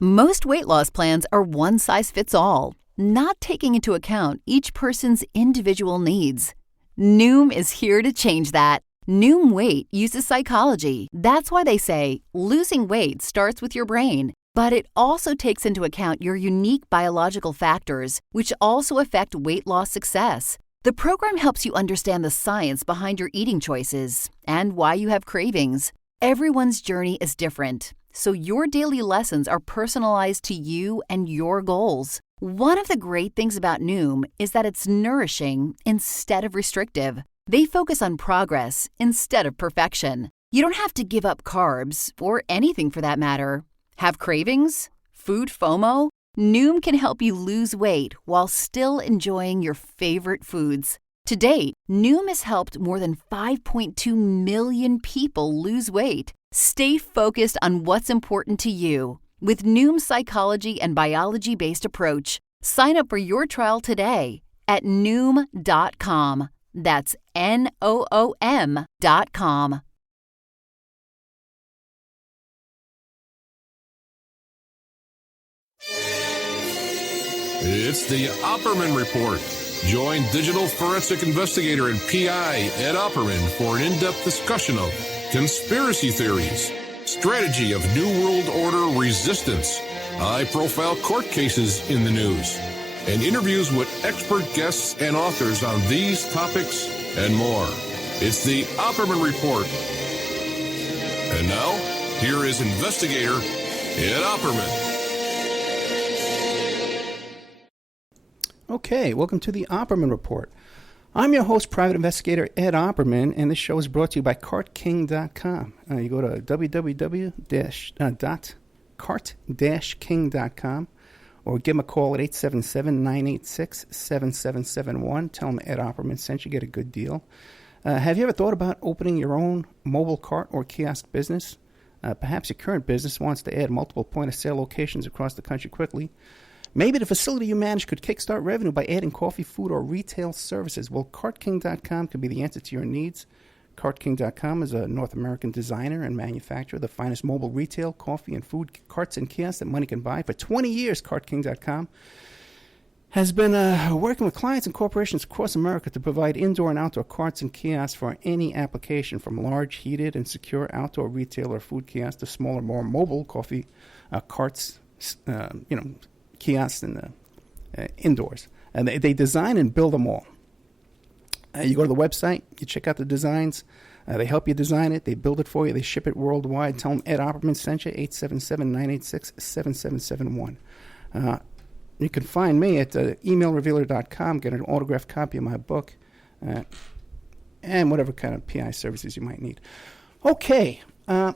Most weight loss plans are one size fits all, not taking into account each person's individual needs. Noom is here to change that. Noom Weight uses psychology. That's why they say losing weight starts with your brain. But it also takes into account your unique biological factors, which also affect weight loss success. The program helps you understand the science behind your eating choices and why you have cravings. Everyone's journey is different, so your daily lessons are personalized to you and your goals. One of the great things about Noom is that it's nourishing instead of restrictive. They focus on progress instead of perfection. You don't have to give up carbs, or anything for that matter. Have cravings? Food FOMO? Noom can help you lose weight while still enjoying your favorite foods. To date, Noom has helped more than 5.2 million people lose weight. Stay focused on what's important to you with Noom's psychology and biology-based approach. Sign up for your trial today at Noom.com. That's Noom.com. It's the Opperman Report. Join digital forensic investigator and PI Ed Opperman for an in-depth discussion of conspiracy theories, strategy of New World Order resistance, high-profile court cases in the news, and interviews with expert guests and authors on these topics and more. It's the Opperman Report. And now, here is investigator Ed Opperman. Okay, welcome to the Opperman Report. I'm your host, private investigator Ed Opperman, and this show is brought to you by CartKing.com. You go to www.cart-king.com or give them a call at 877-986-7771. Tell them Ed Opperman sent you, get a good deal. Have you ever thought about opening your own mobile cart or kiosk business? Perhaps your current business wants to add multiple point-of-sale locations across the country quickly. Maybe the facility you manage could kickstart revenue by adding coffee, food, or retail services. Well, CartKing.com could be the answer to your needs. CartKing.com is a North American designer and manufacturer of the finest mobile retail, coffee, and food carts and kiosks that money can buy. For 20 years, CartKing.com has been working with clients and corporations across America to provide indoor and outdoor carts and kiosks for any application, from large, heated, and secure outdoor retail or food kiosks to smaller, more mobile coffee carts, kiosks in the indoors. And they design and build them all. You go to the website, you check out the designs, they help you design it, they build it for you, they ship it worldwide. Tell them Ed Opperman sent you, 877-986-7771. You can find me at emailrevealer.com, get an autographed copy of my book, and whatever kind of PI services you might need. Okay, I'm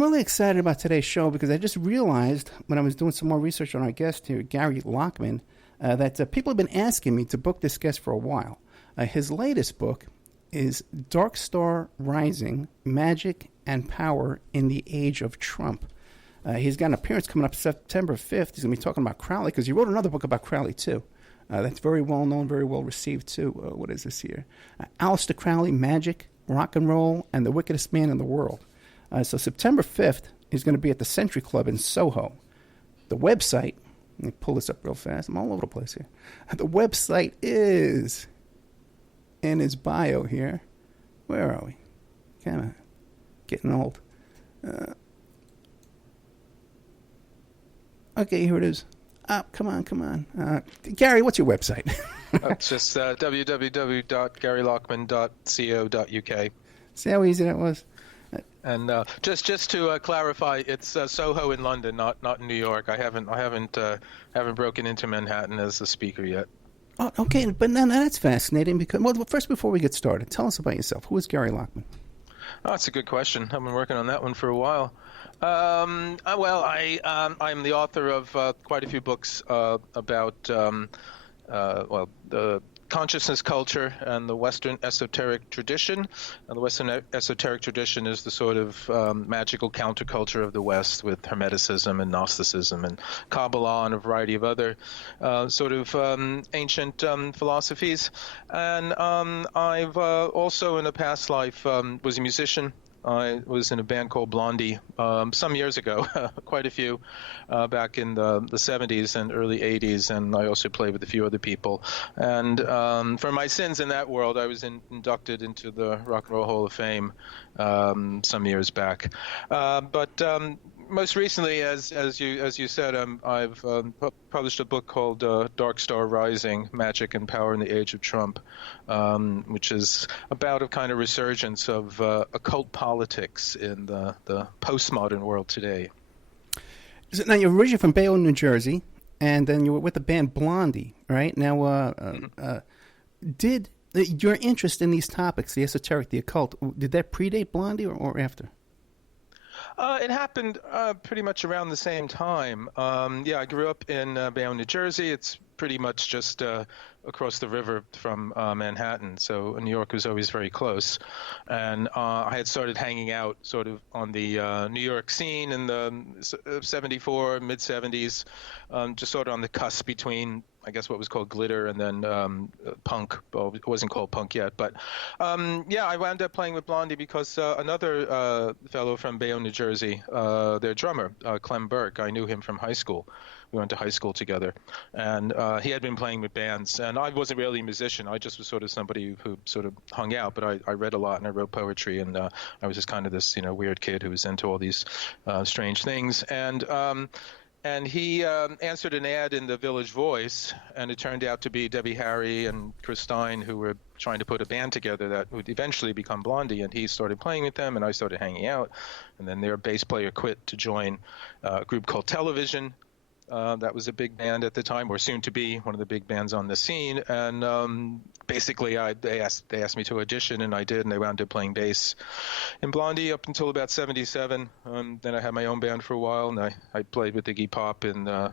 really excited about today's show because I just realized when I was doing some more research on our guest here, Gary Lachman, that people have been asking me to book this guest for a while. His latest book is Dark Star Rising, Magick and Power in the Age of Trump. He's got an appearance coming up September 5th. He's going to be talking about Crowley because he wrote another book about Crowley, too. That's very well known, very well received, too. What is this here? Aleister Crowley, Magic, Rock and Roll, and the Wickedest Man in the World. So September 5th, he's going to be at the Century Club in Soho. The website, let me pull this up real fast. I'm all over the place here. The website is in his bio here. Where are we? Come on. Getting old. Okay, here it is. Come on. Gary, what's your website? It's just www.garylachman.co.uk. See how easy that was? And just to clarify, it's Soho in London, not in New York. I haven't broken into Manhattan as a speaker yet. Oh, okay, but now that's fascinating because first, before we get started, tell us about yourself. Who is Gary Lachman? Oh, that's a good question. I've been working on that one for a while. I'm the author of quite a few books about the consciousness culture and the Western esoteric tradition. And the Western esoteric tradition is the sort of magical counterculture of the West with Hermeticism and Gnosticism and Kabbalah and a variety of other ancient philosophies. And I've also in a past life was a musician. I was in a band called Blondie some years ago, quite a few, back in the 70s and early 80s, and I also played with a few other people. And for my sins in that world, I was inducted into the Rock and Roll Hall of Fame some years back. But most recently, as you said, I've published a book called Dark Star Rising: Magick and Power in the Age of Trump, which is about a kind of resurgence of occult politics in the postmodern world today. So now, you're originally from Bayonne, New Jersey, and then you were with the band Blondie, right? Now, did your interest in these topics, the esoteric, the occult, did that predate Blondie or after? It happened pretty much around the same time. I grew up in Bayonne, New Jersey. It's pretty much just across the river from Manhattan, so New York was always very close. And I had started hanging out sort of on the New York scene in the 74, mid-70s, just sort of on the cusp between, I guess, what was called glitter and then punk. Well, it wasn't called punk yet, but I wound up playing with Blondie because another fellow from Bayonne, New Jersey, their drummer, Clem Burke, I knew him from high school. We went to high school together, and he had been playing with bands, and I wasn't really a musician. I just was sort of somebody who sort of hung out, but I read a lot and I wrote poetry, and I was just kind of this weird kid who was into all these strange things. And he answered an ad in the Village Voice, and it turned out to be Debbie Harry and Chris Stein, who were trying to put a band together that would eventually become Blondie. And he started playing with them, and I started hanging out. And then their bass player quit to join a group called Television. That was a big band at the time, or soon to be one of the big bands on the scene. And basically, they asked me to audition, and I did, and they wound up playing bass in Blondie up until about 77. Then I had my own band for a while, and I played with Iggy Pop in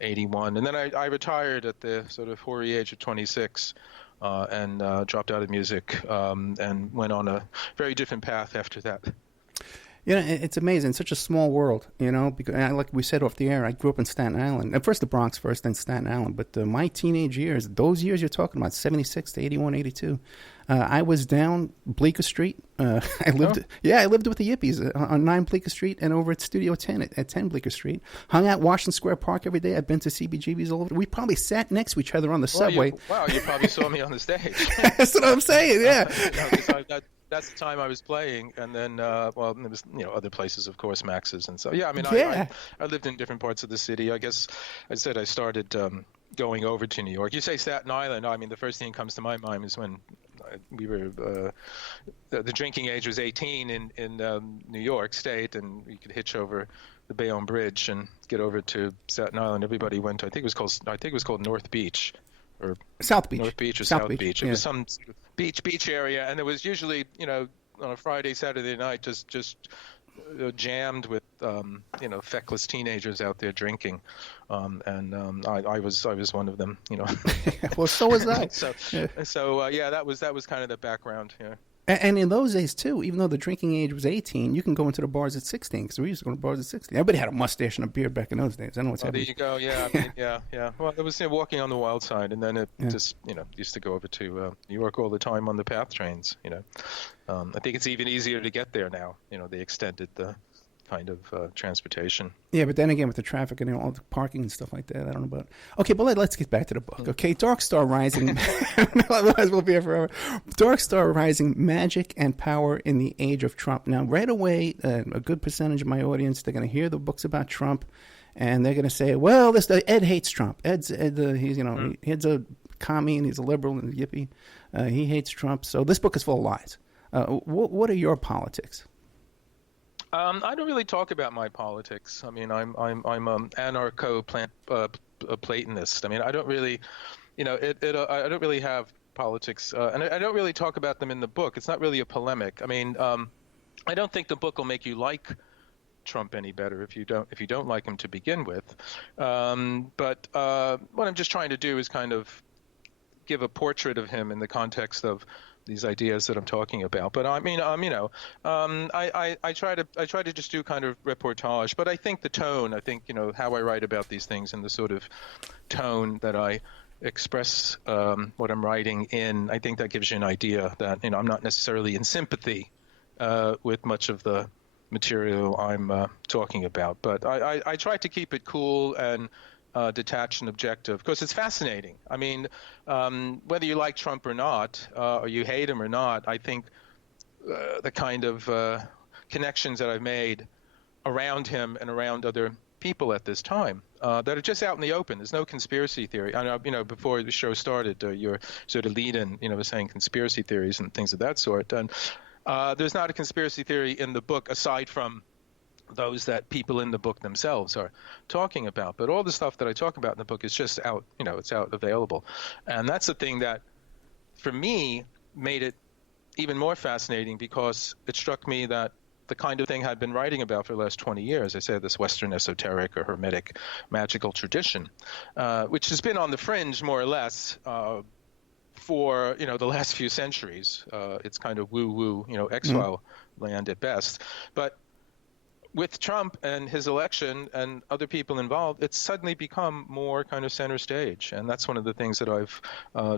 81. And then I retired at the sort of hoary age of 26 and dropped out of music and went on a very different path after that. It's amazing. It's such a small world, because like we said off the air, I grew up in Staten Island. At first the Bronx first, then Staten Island. But my teenage years, those years you're talking about, 76 to 81, 82, I was down Bleecker Street. I lived with the Yippies on 9 Bleecker Street and over at Studio 10 at 10 Bleecker Street. Hung out Washington Square Park every day. I've been to CBGBs all over. We probably sat next to each other on the subway. You probably saw me on the stage. That's what I'm saying, yeah. That's the time I was playing, and then there was other places, of course, Max's and so. I lived in different parts of the city. I guess I said I started going over to New York. You say Staten Island. I mean, the first thing that comes to my mind is when we were the drinking age was 18 in New York State, and you could hitch over the Bayonne Bridge and get over to Staten Island. Everybody went to I think it was called North Beach. Or South Beach. North Beach or South Beach. It was some sort of beach area, and it was usually, on a Friday, Saturday night, just jammed with, feckless teenagers out there drinking, and I was one of them, Well, so was I. that was kind of the background. Yeah. And in those days, too, even though the drinking age was 18, you can go into the bars at 16, because we used to go to bars at 16. Everybody had a mustache and a beard back in those days. I don't know what's happening. There you go, yeah. Well, it was walking on the wild side, and then it just, used to go over to New York all the time on the PATH trains, I think it's even easier to get there now. They extended the kind of transportation. Yeah, but then again, with the traffic and all the parking and stuff like that, I don't know about. Okay, but let's get back to the book. Okay, Dark Star Rising. Otherwise, we'll be here forever. Dark Star Rising: Magick and Power in the Age of Trump. Now, right away, a good percentage of my audience, they're going to hear the books about Trump, and they're going to say, "Well, Ed hates Trump. He's Ed's a commie and he's a liberal and a yippie. He hates Trump. So this book is full of lies." What are your politics? I don't really talk about my politics. I mean, I'm anarcho-Platonist. I mean, I don't really, I don't really have politics, and I don't really talk about them in the book. It's not really a polemic. I mean, I don't think the book will make you like Trump any better if you don't like him to begin with. But what I'm just trying to do is kind of give a portrait of him in the context of these ideas that I'm talking about. But I mean, I try to just do kind of reportage. But I think the tone, how I write about these things and the sort of tone that I express what I'm writing in, I think that gives you an idea that I'm not necessarily in sympathy with much of the material I'm talking about. But I try to keep it cool and detached and objective because it's fascinating. I mean, whether you like Trump or not, or you hate him or not, I think the kind of connections that I've made around him and around other people at this time that are just out in the open. There's no conspiracy theory. I know, before the show started, your sort of lead-in, was saying conspiracy theories and things of that sort. And there's not a conspiracy theory in the book aside from those that people in the book themselves are talking about. But all the stuff that I talk about in the book is just out, it's out available. And that's the thing that, for me, made it even more fascinating because it struck me that the kind of thing I've been writing about for the last 20 years, I say this Western esoteric or hermetic magical tradition, which has been on the fringe more or less for, the last few centuries. It's kind of woo-woo, exile land at best. But with Trump and his election and other people involved, it's suddenly become more kind of center stage. And that's one of the things that I've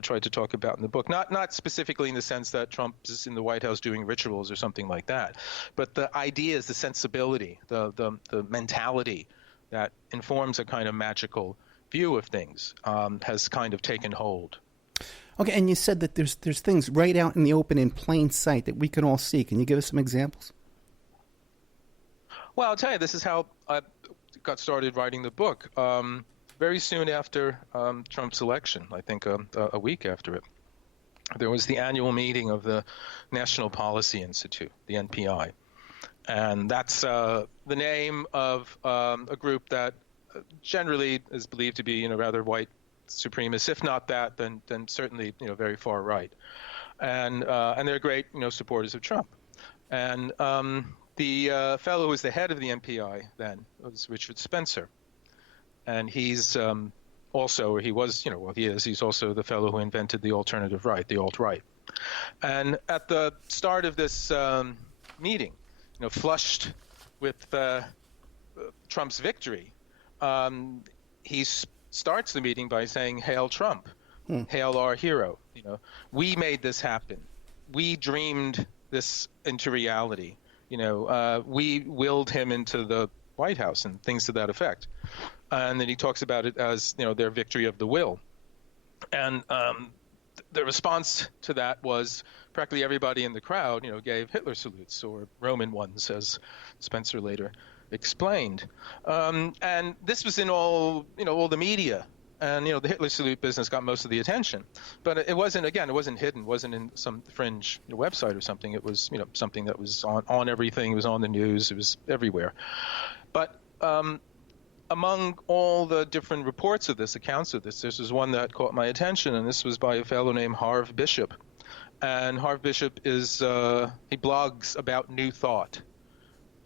tried to talk about in the book. Not specifically in the sense that Trump is in the White House doing rituals or something like that, but the ideas, the sensibility, the mentality that informs a kind of magical view of things has kind of taken hold. Okay, and you said that there's things right out in the open in plain sight that we can all see. Can you give us some examples? Well, I'll tell you, this is how I got started writing the book. Very soon after Trump's election, I think a week after it, there was the annual meeting of the National Policy Institute, the NPI. And that's the name of a group that generally is believed to be, rather white supremacists. If not that, then certainly, very far right. And they're great, supporters of Trump. And the fellow who was the head of the NPI then was Richard Spencer. And he's also, or he was, he's also the fellow who invented the alternative right, the alt-right. And at the start of this meeting, flushed with Trump's victory, he starts the meeting by saying, "Hail Trump, hail our hero. We made this happen. We dreamed this into reality. We willed him into the White House," and things to that effect. And then he talks about it as, their victory of the will. And the response to that was practically everybody in the crowd, gave Hitler salutes, or Roman ones, as Spencer later explained. And this was in all the media. And, the Hitler salute business got most of the attention. But it wasn't hidden. It wasn't in some fringe website or something. It was, something that was on everything. It was on the news. It was everywhere. But among all the different reports of this, accounts of this was one that caught my attention, and this was by a fellow named Harv Bishop. And Harv Bishop is, he blogs about New Thought.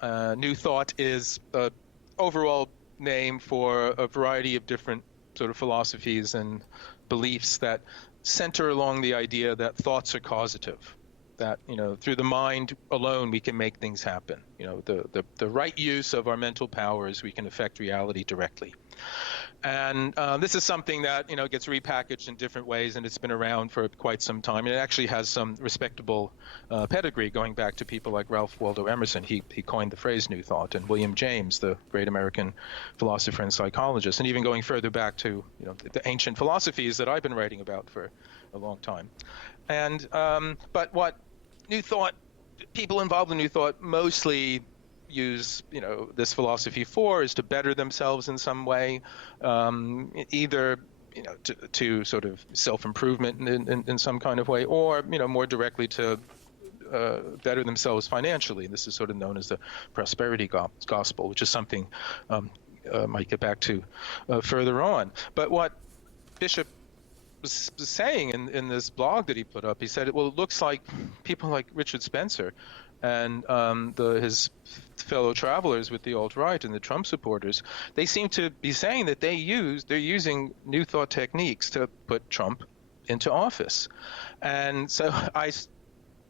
New Thought is an overall name for a variety of different sort of philosophies and beliefs that center along the idea that thoughts are causative, that through the mind alone we can make things happen. The right use of our mental powers, we can affect reality directly. And this is something that gets repackaged in different ways, and it's been around for quite some time. And it actually has some respectable pedigree, going back to people like Ralph Waldo Emerson. He coined the phrase New Thought, and William James, the great American philosopher and psychologist, and even going further back to the ancient philosophies that I've been writing about for a long time. And but what New Thought, people involved in New Thought mostly use this philosophy for is to better themselves in some way, either to sort of self-improvement in some kind of way, or more directly to better themselves financially. And this is sort of known as the prosperity gospel, which is something I might get back to further on. But what Bishop was saying in this blog that he put up, he said, well, it looks like people like Richard Spencer and his fellow travelers with the alt-right and the Trump supporters, they seem to be saying that they're using New Thought techniques to put Trump into office. And so I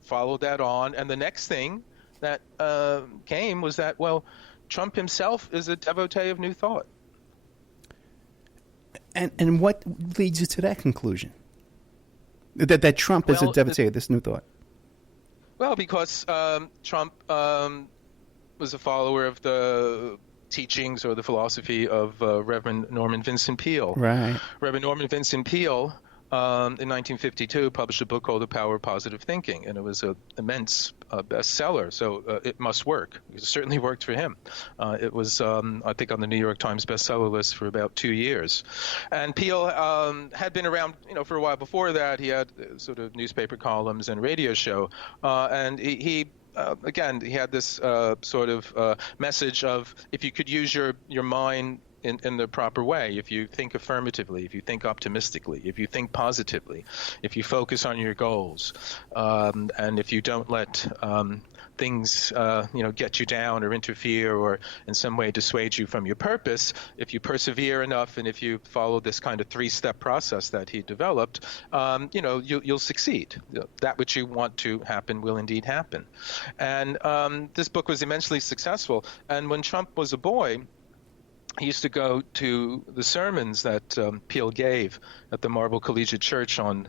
followed that on, and the next thing that came was that, well, Trump himself is a devotee of New Thought. And what leads you to that conclusion? That Trump is a devotee of this New Thought? Well, because Trump was a follower of the teachings or the philosophy of Reverend Norman Vincent Peale. Right. Reverend Norman Vincent Peale, in 1952, published a book called The Power of Positive Thinking, and it was an immense bestseller, so it must work. It certainly worked for him. It was, I think, on the New York Times bestseller list for about 2 years. And Peale had been around, for a while before that. He had sort of newspaper columns and radio show, and again, he had this sort of message of if you could use your mind in the proper way, if you think affirmatively, if you think optimistically, if you think positively, if you focus on your goals, and if you don't let things get you down or interfere or in some way dissuade you from your purpose, if you persevere enough and if you follow this kind of 3-step process that he developed, you'll succeed. That which you want to happen will indeed happen. And this book was immensely successful. And when Trump was a boy, he used to go to the sermons that Peale gave at the Marble Collegiate Church on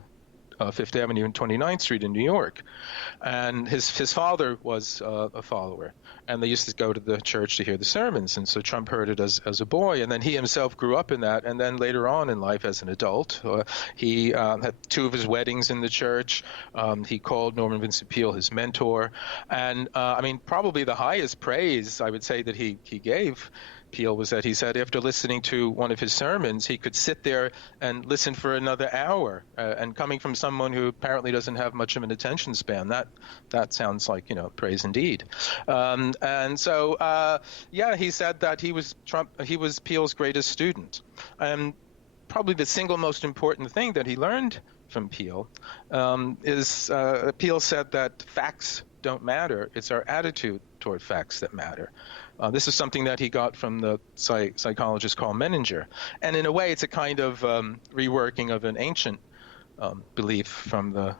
Fifth Avenue and 29th Street in New York. And his father was a follower, and they used to go to the church to hear the sermons. And so Trump heard it as a boy, and then he himself grew up in that. And then later on in life as an adult, he had 2 of his weddings in the church. He called Norman Vincent Peale his mentor. And probably the highest praise I would say that he gave Peale was that he said after listening to one of his sermons, he could sit there and listen for another hour. And coming from someone who apparently doesn't have much of an attention span, that sounds like praise indeed. And so he said that he was Peale's greatest student. And probably the single most important thing that he learned from Peale is Peale said that facts don't matter. It's our attitude toward facts that matter. This is something that he got from the psychologist Carl Menninger. And in a way, it's a kind of reworking of an ancient belief from the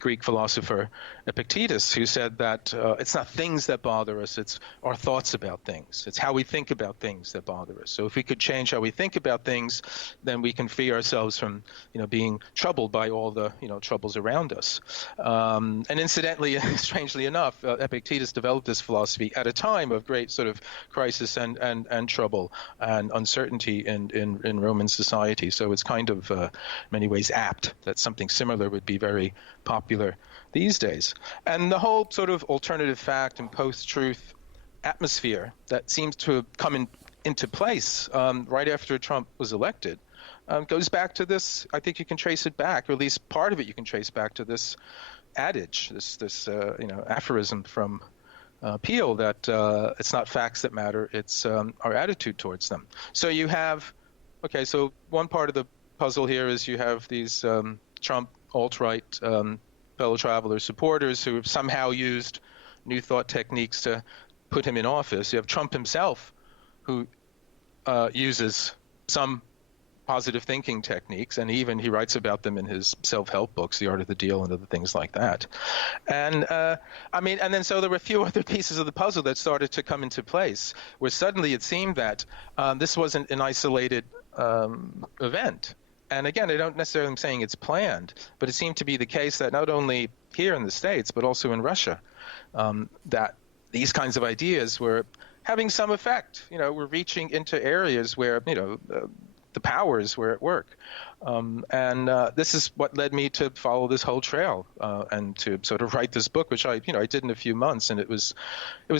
Greek philosopher Epictetus, who said that it's not things that bother us, it's our thoughts about things. It's how we think about things that bother us. So if we could change how we think about things, then we can free ourselves from, being troubled by all the, troubles around us. And incidentally, strangely enough, Epictetus developed this philosophy at a time of great sort of crisis and trouble and uncertainty in Roman society. So it's kind of, in many ways, apt that something similar would be very popular these days. And the whole sort of alternative fact and post-truth atmosphere that seems to have come into place right after Trump was elected goes back to this. I think you can trace it back, or at least part of it you can trace back to this adage, this aphorism from Peale that it's not facts that matter, it's our attitude towards them. So you have, so one part of the puzzle here is you have these Trump alt-right fellow traveler supporters who have somehow used New Thought techniques to put him in office. You have Trump himself, who uses some positive thinking techniques, and he writes about them in his self-help books, The Art of the Deal and other things like that. And and then so there were a few other pieces of the puzzle that started to come into place, where suddenly it seemed that this wasn't an isolated event. And again, I don't necessarily am saying it's planned, but it seemed to be the case that not only here in the States, but also in Russia, that these kinds of ideas were having some effect. We're reaching into areas where, the powers were at work. And this is what led me to follow this whole trail and to sort of write this book, which I did in a few months. And it was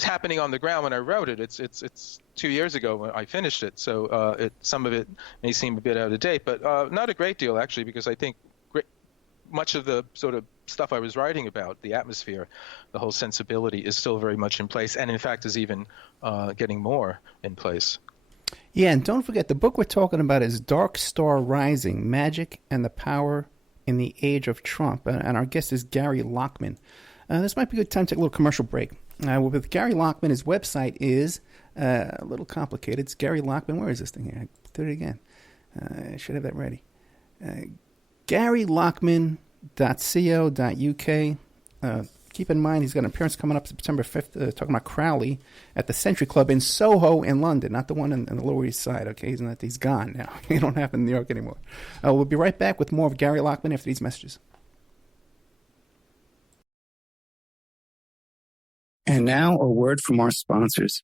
happening on the ground when I wrote it. It's 2 years ago when I finished it. So some of it may seem a bit out of date, but not a great deal, actually, because I think much of the sort of stuff I was writing about, the atmosphere, the whole sensibility, is still very much in place, and in fact is even getting more in place. Yeah, and don't forget, the book we're talking about is Dark Star Rising, Magick and Power in the Age of Trump. And our guest is Gary Lachman. This might be a good time to take a little commercial break. With Gary Lachman, his website is a little complicated. It's Gary Lachman. Where is this thing here? I did it again. I should have that ready. GaryLachman.co.uk. Keep in mind, he's got an appearance coming up September 5th, talking about Crowley at the Century Club in Soho in London, not the one in the Lower East Side, okay? He's gone now. He don't happen in New York anymore. We'll be right back with more of Gary Lachman after these messages. And now a word from our sponsors.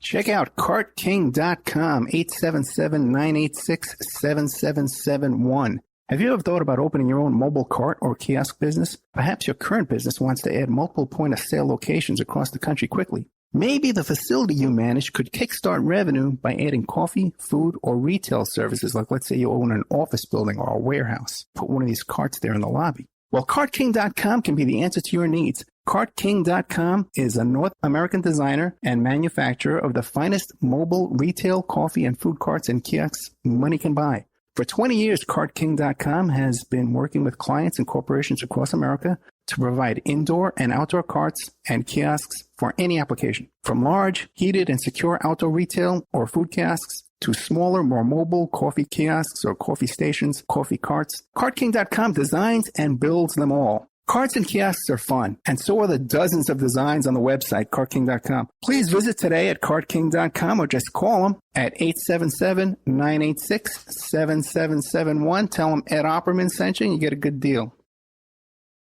Check out cartking.com, 877-986-7771. Have you ever thought about opening your own mobile cart or kiosk business? Perhaps your current business wants to add multiple point-of-sale locations across the country quickly. Maybe the facility you manage could kickstart revenue by adding coffee, food, or retail services, like let's say you own an office building or a warehouse. Put one of these carts there in the lobby. Well, cartking.com can be the answer to your needs. Cartking.com is a North American designer and manufacturer of the finest mobile retail coffee and food carts and kiosks money can buy. For 20 years, CartKing.com has been working with clients and corporations across America to provide indoor and outdoor carts and kiosks for any application. From large, heated, and secure outdoor retail or food kiosks to smaller, more mobile coffee kiosks or coffee stations, coffee carts, CartKing.com designs and builds them all. Carts and kiosks are fun, and so are the dozens of designs on the website, CartKing.com. Please visit today at CartKing.com or just call them at 877-986-7771. Tell them Ed Opperman sent you and you get a good deal.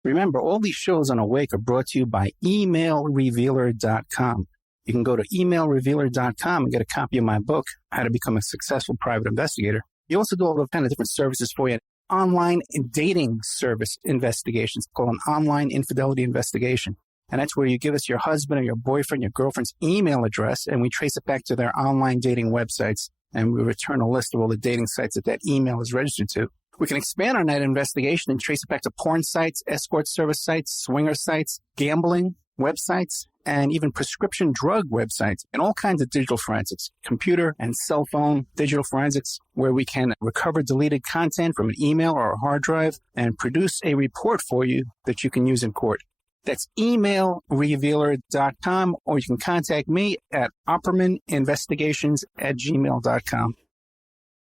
Remember, all these shows on Awake are brought to you by emailrevealer.com. You can go to emailrevealer.com and get a copy of my book, How to Become a Successful Private Investigator. You also do all the kind of different services for you. Online dating service investigations called an online infidelity investigation. And that's where you give us your husband or your boyfriend, your girlfriend's email address, and we trace it back to their online dating websites, and we return a list of all the dating sites that email is registered to. We can expand on that investigation and trace it back to porn sites, escort service sites, swinger sites, gambling websites, and even prescription drug websites, and all kinds of digital forensics, computer and cell phone digital forensics, where we can recover deleted content from an email or a hard drive and produce a report for you that you can use in court. That's emailrevealer.com, or you can contact me at oppermaninvestigations@gmail.com.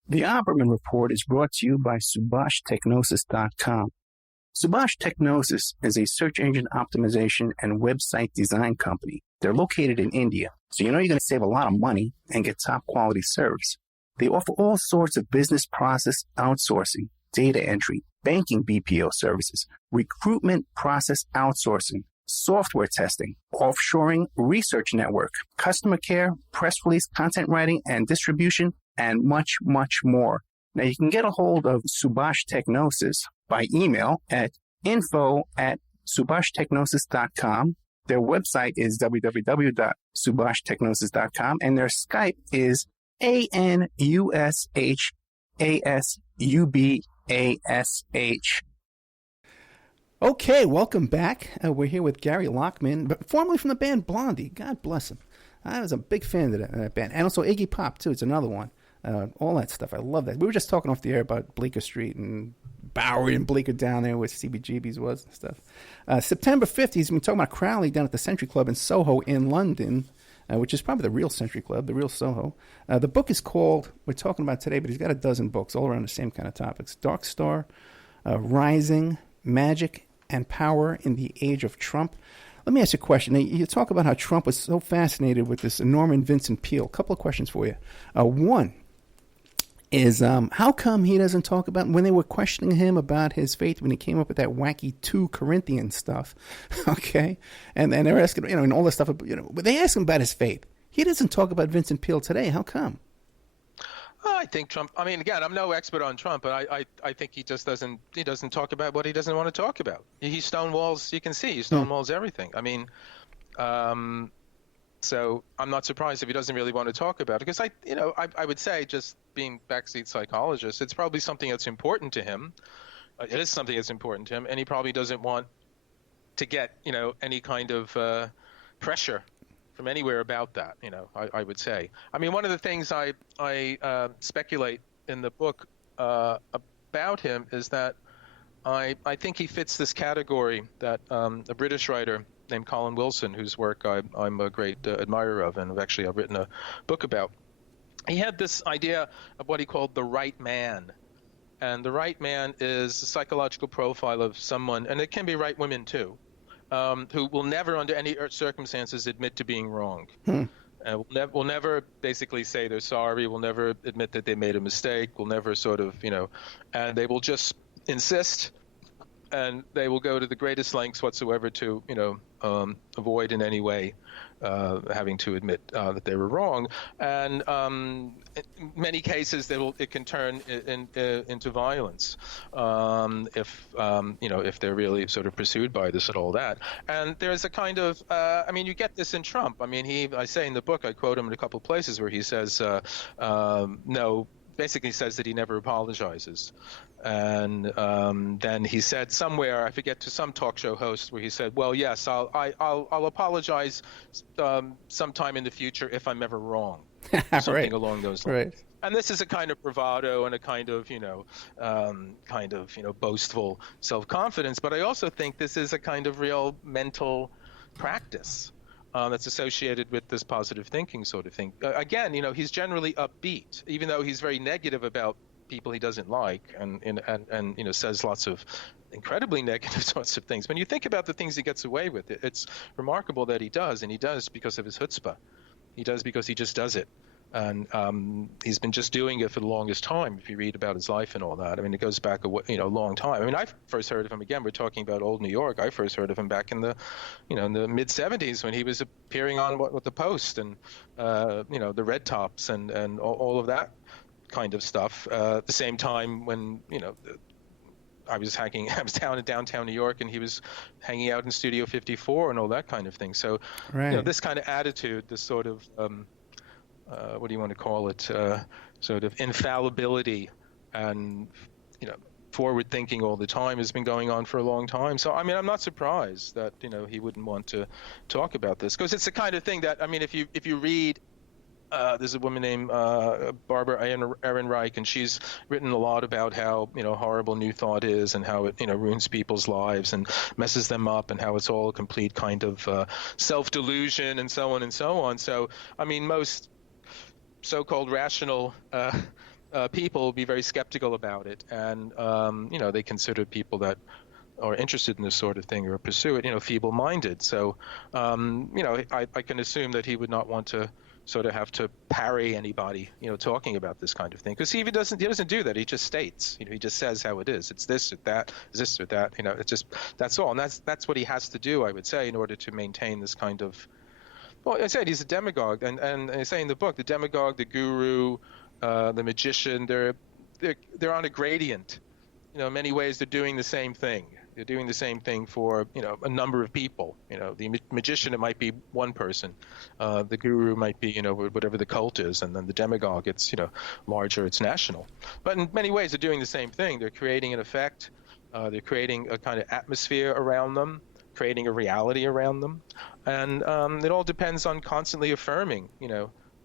The Opperman Report is brought to you by SubhashTechnosis.com. Subash Technosis is a search engine optimization and website design company. They're located in India, so you know you're going to save a lot of money and get top quality service. They offer all sorts of business process outsourcing, data entry, banking BPO services, recruitment process outsourcing, software testing, offshoring, research network, customer care, press release, content writing, and distribution, and much, much more. Now, you can get a hold of Subash Technosis by email at info@subashtechnosis.com. Their website is www.subashtechnosis.com, and their Skype is ANUSHASUBASH. Okay, welcome back. We're here with Gary Lachman, but formerly from the band Blondie. God bless him. I was a big fan of that band. And also Iggy Pop, too. It's another one. All that stuff. I love that. We were just talking off the air about Bleecker Street and Bowery and Bleecker down there where CBGB's was and stuff. September 5th, he's been talking about Crowley down at the Century Club in Soho in London, which is probably the real Century Club, the real Soho. The book is called, we're talking about today, but he's got a dozen books all around the same kind of topics. Dark Star, Rising, Magick and Power in the Age of Trump. Let me ask you a question. Now, you talk about how Trump was so fascinated with this Norman Vincent Peale. A couple of questions for you. One is how come he doesn't talk about, when they were questioning him about his faith, when he came up with that wacky 2 Corinthians stuff, okay? And they were asking, and all this stuff, but they asked him about his faith. He doesn't talk about Vincent Peale today. How come? I think Trump, again, I'm no expert on Trump, but I think he just doesn't talk about what he doesn't want to talk about. He stonewalls, you can see, he stonewalls everything. So I'm not surprised if he doesn't really want to talk about it, because I would say, just being backseat psychologist, it's probably something that's important to him. It is something that's important to him, and he probably doesn't want to get, any kind of pressure from anywhere about that, I would say. One of the things I speculate in the book about him is that I think he fits this category that a British writer named Colin Wilson, whose work I'm a great admirer of, and I've written a book about. He had this idea of what he called the right man. And the right man is a psychological profile of someone, and it can be right women too, who will never under any circumstances admit to being wrong. Will never basically say they're sorry, will never admit that they made a mistake, will never and they will just insist, and they will go to the greatest lengths whatsoever to, avoid in any way having to admit that they were wrong. And in many cases, it can turn into violence if they're really sort of pursued by this and all that. And there's a kind of, you get this in Trump. I say in the book, I quote him in a couple of places where he says, basically says that he never apologizes. And then he said somewhere, I forget, to some talk show host, where he said, well, yes, I'll apologize sometime in the future if I'm ever wrong. Something right. along those lines. Right. And this is a kind of bravado and a kind of, boastful self-confidence. But I also think this is a kind of real mental practice that's associated with this positive thinking sort of thing. Again, he's generally upbeat, even though he's very negative about people he doesn't like, and says lots of incredibly negative sorts of things. When you think about the things he gets away with, it's remarkable that he does, and he does because of his chutzpah. He does because he just does it. And he's been just doing it for the longest time. If you read about his life and all that, it goes back a long time. I first heard of him, again, we're talking about old New York. I first heard of him back in the, in the mid '70s when he was appearing on with the Post and the Red Tops and all of that kind of stuff. At the same time when I was down in downtown New York, and he was hanging out in Studio 54 and all that kind of thing. So right. This kind of attitude, this sort of what do you want to call it? Sort of infallibility and forward thinking all the time has been going on for a long time. So I'm not surprised that he wouldn't want to talk about this, because it's the kind of thing that if you read. There's a woman named Barbara Ehrenreich, and she's written a lot about how horrible New Thought is, and how it ruins people's lives and messes them up, and how it's all a complete kind of self-delusion and so on and so on. So most so-called rational people will be very skeptical about it, and they consider people that are interested in this sort of thing or pursue it feeble-minded. So I can assume that he would not want to sort of have to parry anybody, talking about this kind of thing, because he doesn't do that. He just states, he just says how it is. It's this or that, is this or that. It's just, that's all, and that's what he has to do, I would say, in order to maintain this kind of. Well, I said he's a demagogue, and I say in the book, the demagogue, the guru, the magician, they're on a gradient. In many ways, they're doing the same thing. They're doing the same thing for a number of people. The magician, it might be one person. The guru might be whatever the cult is, and then the demagogue, it's larger, it's national. But in many ways, they're doing the same thing. They're creating an effect. They're creating a kind of atmosphere around them, creating a reality around them, and it all depends on constantly affirming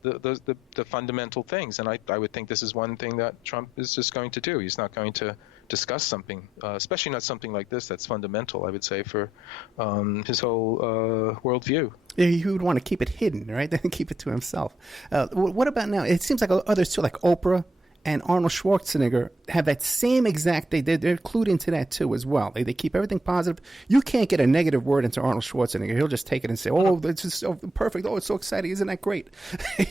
the fundamental things. And I would think this is one thing that Trump is just going to do. He's not going to discuss something, especially not something like this that's fundamental, I would say, for his whole worldview. Yeah, he would want to keep it hidden, right? Then keep it to himself. What about now? It seems like others too, like Oprah and Arnold Schwarzenegger, have that same exact thing. They're clued into that too as well. They keep everything positive. You can't get a negative word into Arnold Schwarzenegger. He'll just take it and say, "Oh, it's just so perfect. Oh, it's so exciting. Isn't that great?"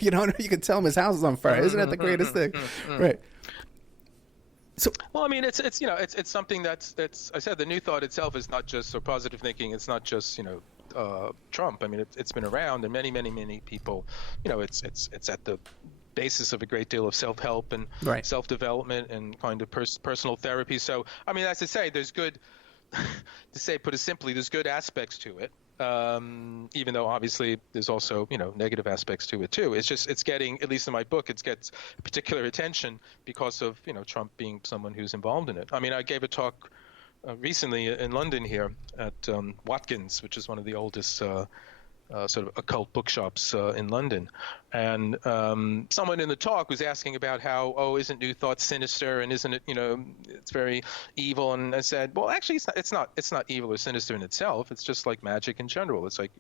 You can tell him his house is on fire. Isn't that the greatest thing? Right. So, well, it's something that's I said, the New Thought itself is not just so positive thinking. It's not just Trump. It's been around, and many people. It's at the basis of a great deal of self-help and right. self-development and kind of personal therapy. So as I say, there's good. To say, put it simply, there's good aspects to it. Even though obviously there's also negative aspects to it too. It's getting, at least in my book, it gets particular attention because of Trump being someone who's involved in it. I gave a talk recently in London here at Watkins, which is one of the oldest sort of occult bookshops in London, and someone in the talk was asking about how, isn't New Thought sinister, and isn't it it's very evil? And I said, well, actually it's not evil or sinister in itself. It's just like magic in general. It's like,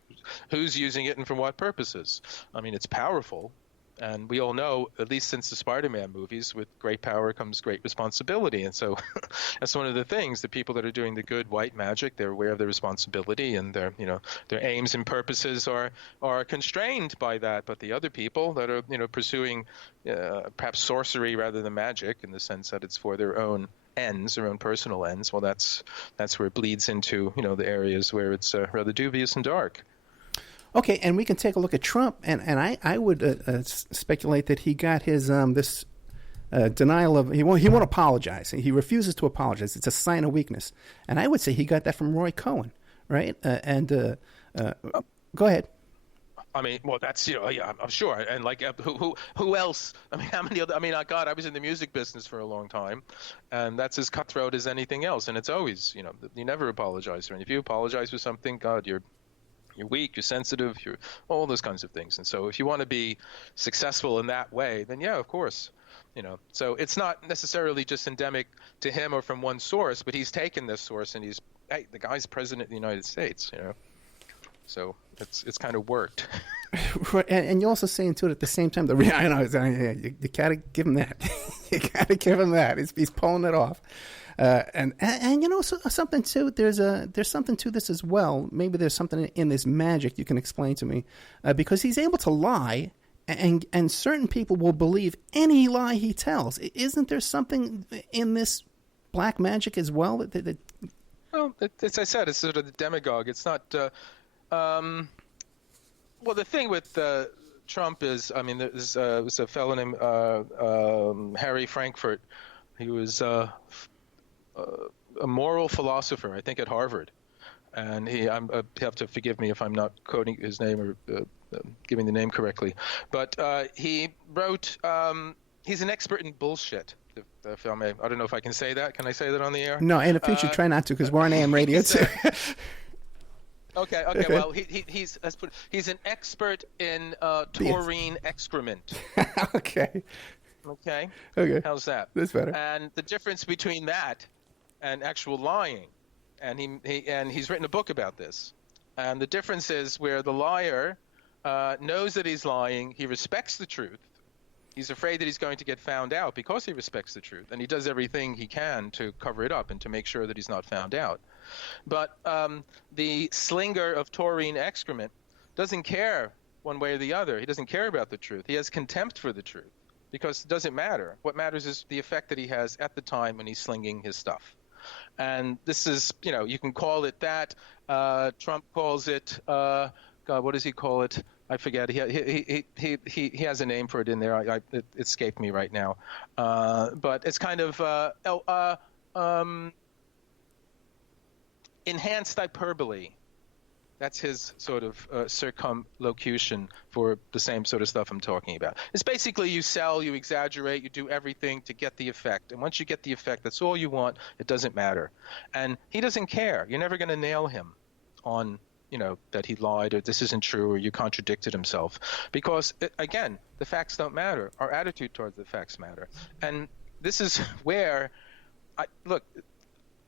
who's using it and for what purposes? It's powerful. And we all know, at least since the Spider-Man movies, with great power comes great responsibility. And so that's one of the things. The people that are doing the good white magic, they're aware of their responsibility, and their aims and purposes are constrained by that. But the other people that are pursuing perhaps sorcery rather than magic, in the sense that it's for their own ends, their own personal ends, well, that's where it bleeds into, the areas where it's rather dubious and dark. Okay, and we can take a look at Trump, and I would speculate that he got his this denial of he won't apologize. He refuses to apologize. It's a sign of weakness, and I would say he got that from Roy Cohen, right? Go ahead. I mean, well, that's yeah, I'm sure. And like, who else? I mean, how many other? I mean, God, I was in the music business for a long time, and that's as cutthroat as anything else. And it's always, you never apologize for anything. If you apologize for something, God, you're weak, you're sensitive, you're all those kinds of things. And so, if you want to be successful in that way, then yeah, of course. So it's not necessarily just endemic to him or from one source, but he's taken this source and the guy's president of the United States, So it's kind of worked. And you're also saying too at the same time, I know you gotta give him that. You gotta give him that. He's pulling it off. And something too. There's something to this as well. Maybe there's something in this magic you can explain to me, because he's able to lie. And certain people will believe any lie he tells. Isn't there something in this black magic as well? Well, as I said, it's sort of the demagogue. It's not. Well, the thing with Trump is, I mean, there's was a fellow named Harry Frankfurt. He was a moral philosopher, I think, at Harvard. And you have to forgive me if I'm not quoting his name or giving the name correctly. But he wrote, he's an expert in bullshit. If I may. I don't know if I can say that. Can I say that on the air? No, in the future, try not to, because we're on AM radio too. Okay. Well, he's an expert in taurine excrement. Okay. How's that? That's better. And the difference between that and actual lying, and he's written a book about this. And the difference is where the liar knows that he's lying, he respects the truth. He's afraid that he's going to get found out because he respects the truth, and he does everything he can to cover it up and to make sure that he's not found out. But the slinger of taurine excrement doesn't care one way or the other. He doesn't care about the truth. He has contempt for the truth because it doesn't matter. What matters is the effect that he has at the time when he's slinging his stuff. And this is, you can call it that. Trump calls it, God, what does he call it? I forget. He has a name for it in there. It escaped me right now. But it's kind of enhanced hyperbole. That's his sort of circumlocution for the same sort of stuff I'm talking about. It's basically you sell, you exaggerate, you do everything to get the effect. And once you get the effect, that's all you want. It doesn't matter. And he doesn't care. You're never going to nail him on, that he lied or this isn't true or you contradicted himself. Because, again, the facts don't matter. Our attitude towards the facts matter. And this is where, look,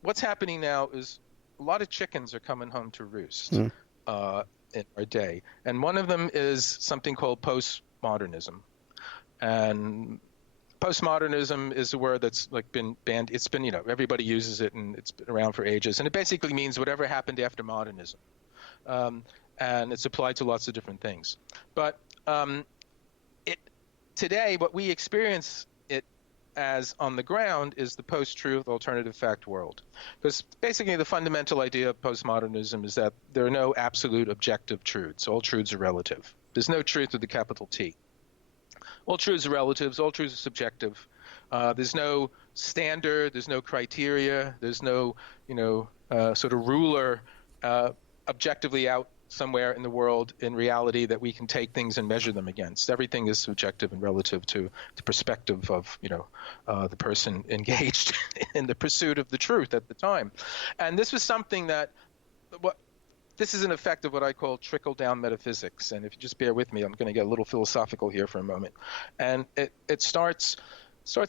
what's happening now is a lot of chickens are coming home to roost in our day. And one of them is something called postmodernism. And postmodernism is a word that's been banned. It's been, everybody uses it and it's been around for ages. And it basically means whatever happened after modernism. And it's applied to lots of different things. But today, what we experience it as on the ground is the post-truth alternative fact world. Because basically the fundamental idea of postmodernism is that there are no absolute objective truths. All truths are relative. There's no truth with a capital T. All truths are relatives. All truths are subjective. There's no standard. There's no criteria. There's no, sort of ruler objectively out somewhere in the world in reality that we can take things and measure them against. Everything is subjective and relative to the perspective of, the person engaged in the pursuit of the truth at the time. And this was something that this is an effect of what I call trickle-down metaphysics. And if you just bear with me, I'm going to get a little philosophical here for a moment. And it starts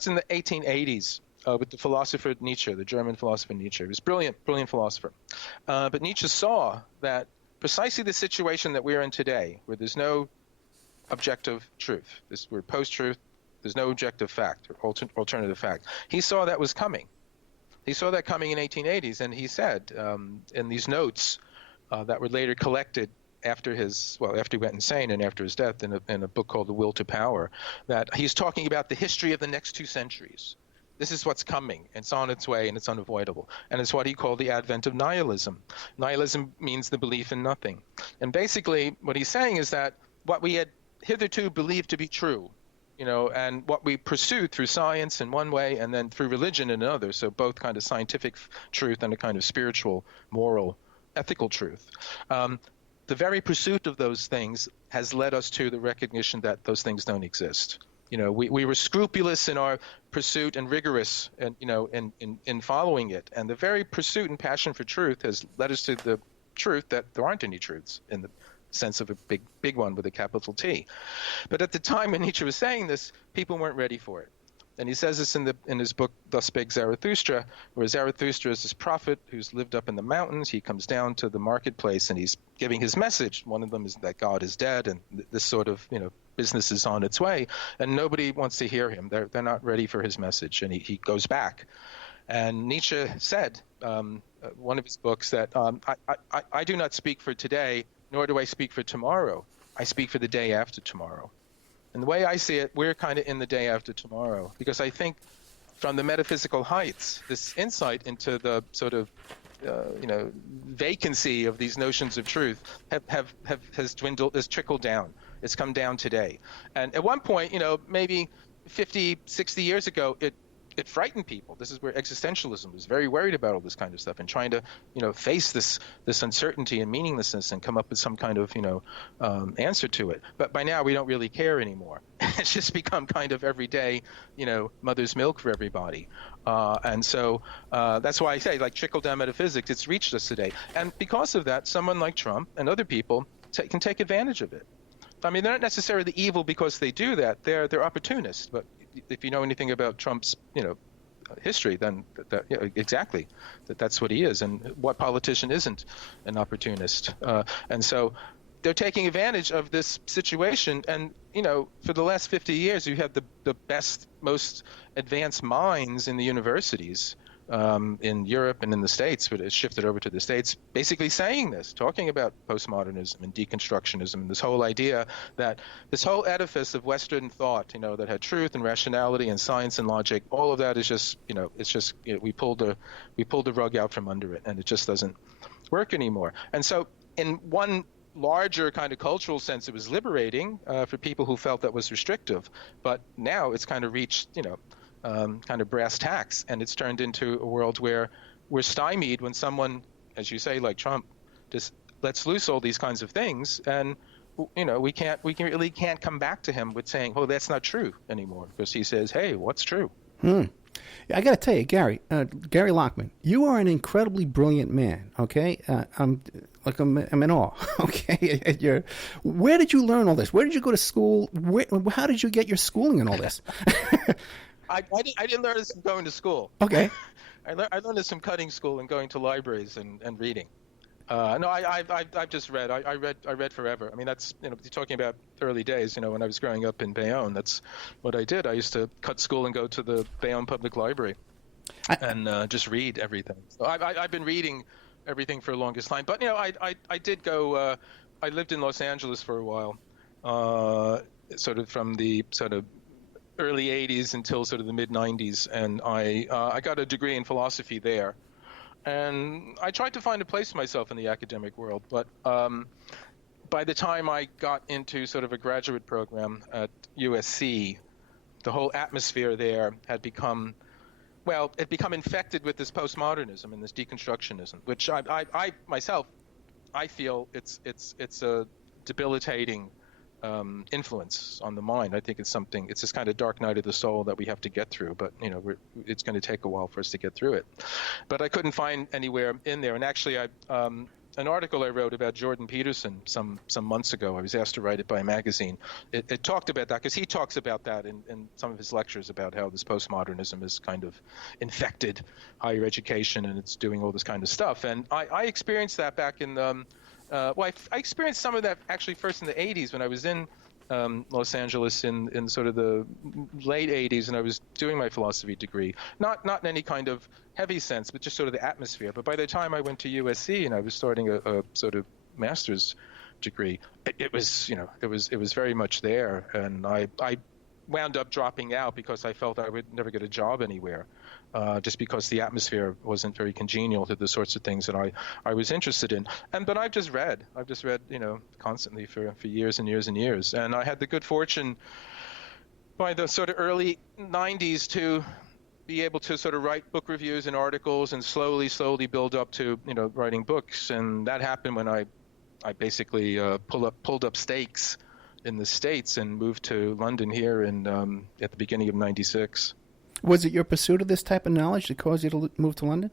in the 1880s with the philosopher Nietzsche, the German philosopher Nietzsche. He was brilliant philosopher. But Nietzsche saw that precisely the situation that we're in today, where there's no objective truth, we're post-truth, there's no objective fact or alternative fact. He saw that was coming. He saw that coming in 1880s, and he said in these notes that were later collected after he went insane and after his death in a book called The Will to Power, that he's talking about the history of the next 2 centuries. This is what's coming. It's on its way and it's unavoidable. And it's what he called the advent of nihilism. Nihilism means the belief in nothing. And basically what he's saying is that what we had hitherto believed to be true, and what we pursue through science in one way and then through religion in another, so both kind of scientific truth and a kind of spiritual, moral, ethical truth. The very pursuit of those things has led us to the recognition that those things don't exist. We were scrupulous in our pursuit and rigorous in following it. And the very pursuit and passion for truth has led us to the truth that there aren't any truths in the sense of a big one with a capital T. But at the time when Nietzsche was saying this, people weren't ready for it. And he says this in his book, Thus Spake Zarathustra, where Zarathustra is this prophet who's lived up in the mountains. He comes down to the marketplace and he's giving his message. One of them is that God is dead and this sort of, business is on its way. And nobody wants to hear him. They're not ready for his message. And he goes back. And Nietzsche said, one of his books, that I do not speak for today, nor do I speak for tomorrow. I speak for the day after tomorrow. And the way I see it, we're kind of in the day after tomorrow, because I think from the metaphysical heights, this insight into the sort of, vacancy of these notions of truth has dwindled, has trickled down. It's come down today. And at one point, maybe 50, 60 years ago, it frightened people. This is where existentialism was very worried about all this kind of stuff and trying to, face this uncertainty and meaninglessness and come up with some kind of, answer to it. But by now we don't really care anymore. It's just become kind of everyday, mother's milk for everybody. And so that's why I say, like, trickle-down metaphysics, it's reached us today. And because of that, someone like Trump and other people can take advantage of it. I mean, they're not necessarily evil because they do that. They're opportunists. But if you know anything about Trump's, history, then exactly that's what he is. And what politician isn't an opportunist? And so they're taking advantage of this situation. And, for the last 50 years, you have the best, most advanced minds in the universities in Europe and in the States, but it's shifted over to the States, basically saying this, talking about postmodernism and deconstructionism, and this whole idea that this whole edifice of Western thought, that had truth and rationality and science and logic, all of that is just, we pulled the rug out from under it, and it just doesn't work anymore. And so in one larger kind of cultural sense, it was liberating for people who felt that was restrictive, but now it's kind of reached, kind of brass tacks, and it's turned into a world where we're stymied when someone, as you say, like Trump, just lets loose all these kinds of things, and we really can't come back to him with saying, "Oh, that's not true" anymore, because he says, "Hey, what's true?" I got to tell you, Gary Lachman, you are an incredibly brilliant man. Okay, I'm in awe. Okay, where did you learn all this? Where did you go to school? How did you get your schooling in all this? I didn't learn this from going to school. Okay. I learned this from cutting school and going to libraries and reading. No, I've just read. I read forever. I mean, that's, you're talking about early days, when I was growing up in Bayonne, that's what I did. I used to cut school and go to the Bayonne Public Library and just read everything. So I've been reading everything for the longest time. But, I did go, I lived in Los Angeles for a while, sort of from the sort of early 80s until sort of the mid-90s, and I got a degree in philosophy there. And I tried to find a place for myself in the academic world, but by the time I got into sort of a graduate program at USC, the whole atmosphere there had become infected with this postmodernism and this deconstructionism, which I myself feel it's a debilitating influence on the mind. I think it's this kind of dark night of the soul that we have to get through, but it's going to take a while for us to get through it. But I couldn't find anywhere in there. And actually, an article I wrote about Jordan Peterson some months ago, I was asked to write it by a magazine. It talked about that because he talks about that in some of his lectures about how this postmodernism has kind of infected higher education and it's doing all this kind of stuff. And I experienced that back in I experienced some of that actually first in the 80s when I was in Los Angeles in sort of the late 80s, and I was doing my philosophy degree. Not in any kind of heavy sense, but just sort of the atmosphere. But by the time I went to USC and I was starting a sort of master's degree, it was very much there, and I wound up dropping out because I felt I would never get a job anywhere, just because the atmosphere wasn't very congenial to the sorts of things that I was interested in. But I've just read, constantly for years and years and years. And I had the good fortune by the sort of early 90s to be able to sort of write book reviews and articles and slowly build up to, writing books. And that happened when I basically pulled up stakes in the States and moved to London here at the beginning of '96. Was it your pursuit of this type of knowledge that caused you to move to London?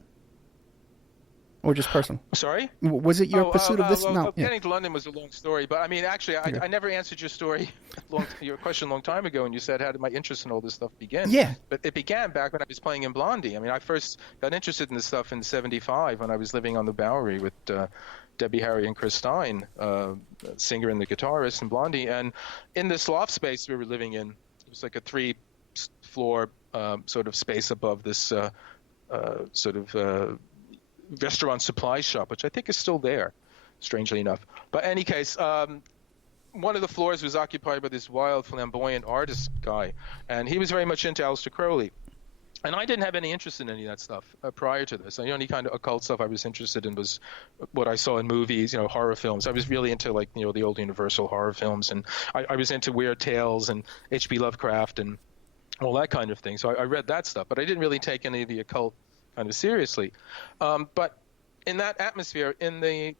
Or just personal? Sorry? Was it your pursuit of this knowledge? Getting to London was a long story, but I mean, actually, I never answered your question a long time ago when you said, how did my interest in all this stuff begin? Yeah. But it began back when I was playing in Blondie. I mean, I first got interested in this stuff in '75 when I was living on the Bowery with Debbie Harry and Chris Stein, singer and the guitarist in Blondie. And in this loft space we were living in, it was like a 3-floor sort of space above this restaurant supply shop, which I think is still there, strangely enough. But in any case, one of the floors was occupied by this wild, flamboyant artist guy, and he was very much into Aleister Crowley. And I didn't have any interest in any of that stuff prior to this. The only kind of occult stuff I was interested in was what I saw in movies, horror films. I was really into the old Universal horror films, and I was into Weird Tales and H.P. Lovecraft and all that kind of thing. So I read that stuff, but I didn't really take any of the occult kind of seriously. But in that atmosphere, in the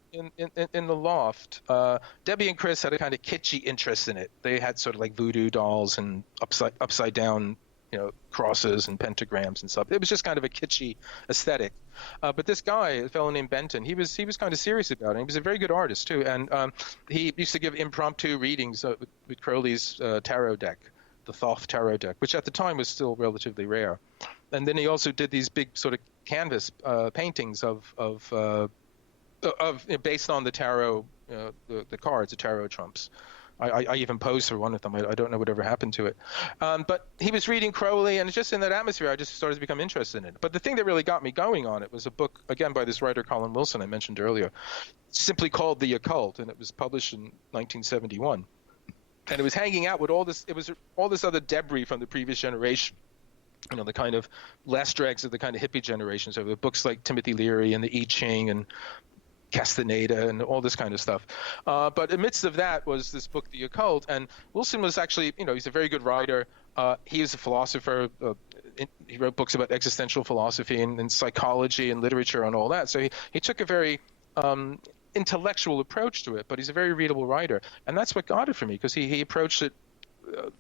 loft, Debbie and Chris had a kind of kitschy interest in it. They had sort of like voodoo dolls and upside down crosses and pentagrams and stuff. It was just kind of a kitschy aesthetic. But this guy, a fellow named Benton, he was kind of serious about it. He was a very good artist too, and he used to give impromptu readings with Crowley's tarot deck, the Thoth tarot deck, which at the time was still relatively rare. And then he also did these big sort of canvas paintings of based on the tarot, the cards, the tarot trumps. I even posed for one of them. I don't know whatever happened to it. But he was reading Crowley, and just in that atmosphere, I just started to become interested in it. But the thing that really got me going on it was a book, again, by this writer, Colin Wilson, I mentioned earlier, simply called The Occult, and it was published in 1971. And it was hanging out with all this other debris from the previous generation, the kind of last dregs of the kind of hippie generation. So the books like Timothy Leary and the I Ching and Castaneda and all this kind of stuff. But amidst of that was this book, The Occult. And Wilson was actually, he's a very good writer. He was a philosopher. He wrote books about existential philosophy and psychology and literature and all that. So he took a very intellectual approach to it, but he's a very readable writer. And that's what got it for me, because he approached it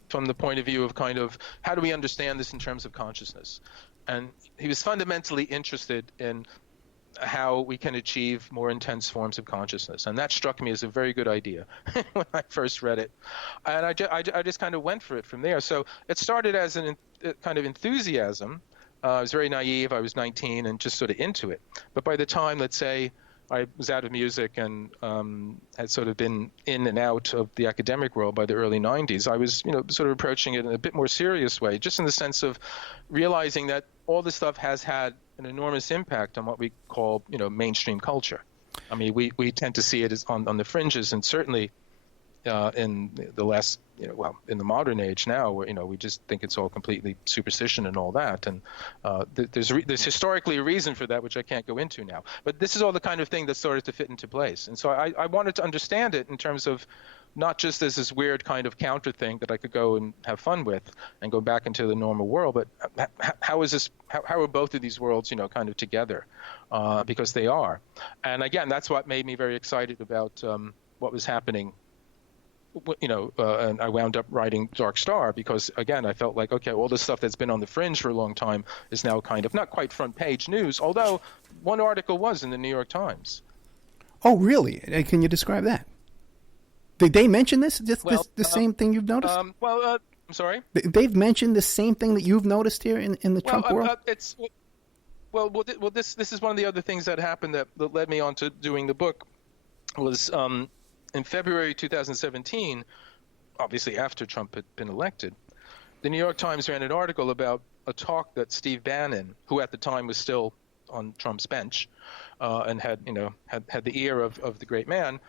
from the point of view of kind of how do we understand this in terms of consciousness. And he was fundamentally interested in how we can achieve more intense forms of consciousness. And that struck me as a very good idea when I first read it. And I just kind of went for it from there. So it started as a kind of enthusiasm. I was very naive. I was 19 and just sort of into it. But by the time, let's say, I was out of music and had sort of been in and out of the academic world by the early 90s, I was, sort of approaching it in a bit more serious way, just in the sense of realizing that all this stuff has had an enormous impact on what we call, mainstream culture. I mean, we tend to see it as on the fringes, and certainly in the last, in the modern age now, where, we just think it's all completely superstition and all that. And there's historically a reason for that, which I can't go into now. But this is all the kind of thing that started to fit into place. And so I wanted to understand it in terms of not just as this weird kind of counter thing that I could go and have fun with and go back into the normal world, but how are both of these worlds, kind of together? Because they are. And again, that's what made me very excited about what was happening. And I wound up writing Dark Star because, again, I felt like, okay, all this stuff that's been on the fringe for a long time is now kind of not quite front page news, although one article was in the New York Times. Oh, really? Can you describe that? Did they mention this? The same thing you've noticed? I'm sorry? They've mentioned the same thing that you've noticed here in the Trump world? This is one of the other things that happened that led me on to doing the book was in February 2017, obviously after Trump had been elected, the New York Times ran an article about a talk that Steve Bannon, who at the time was still on Trump's bench and had the ear of the great man,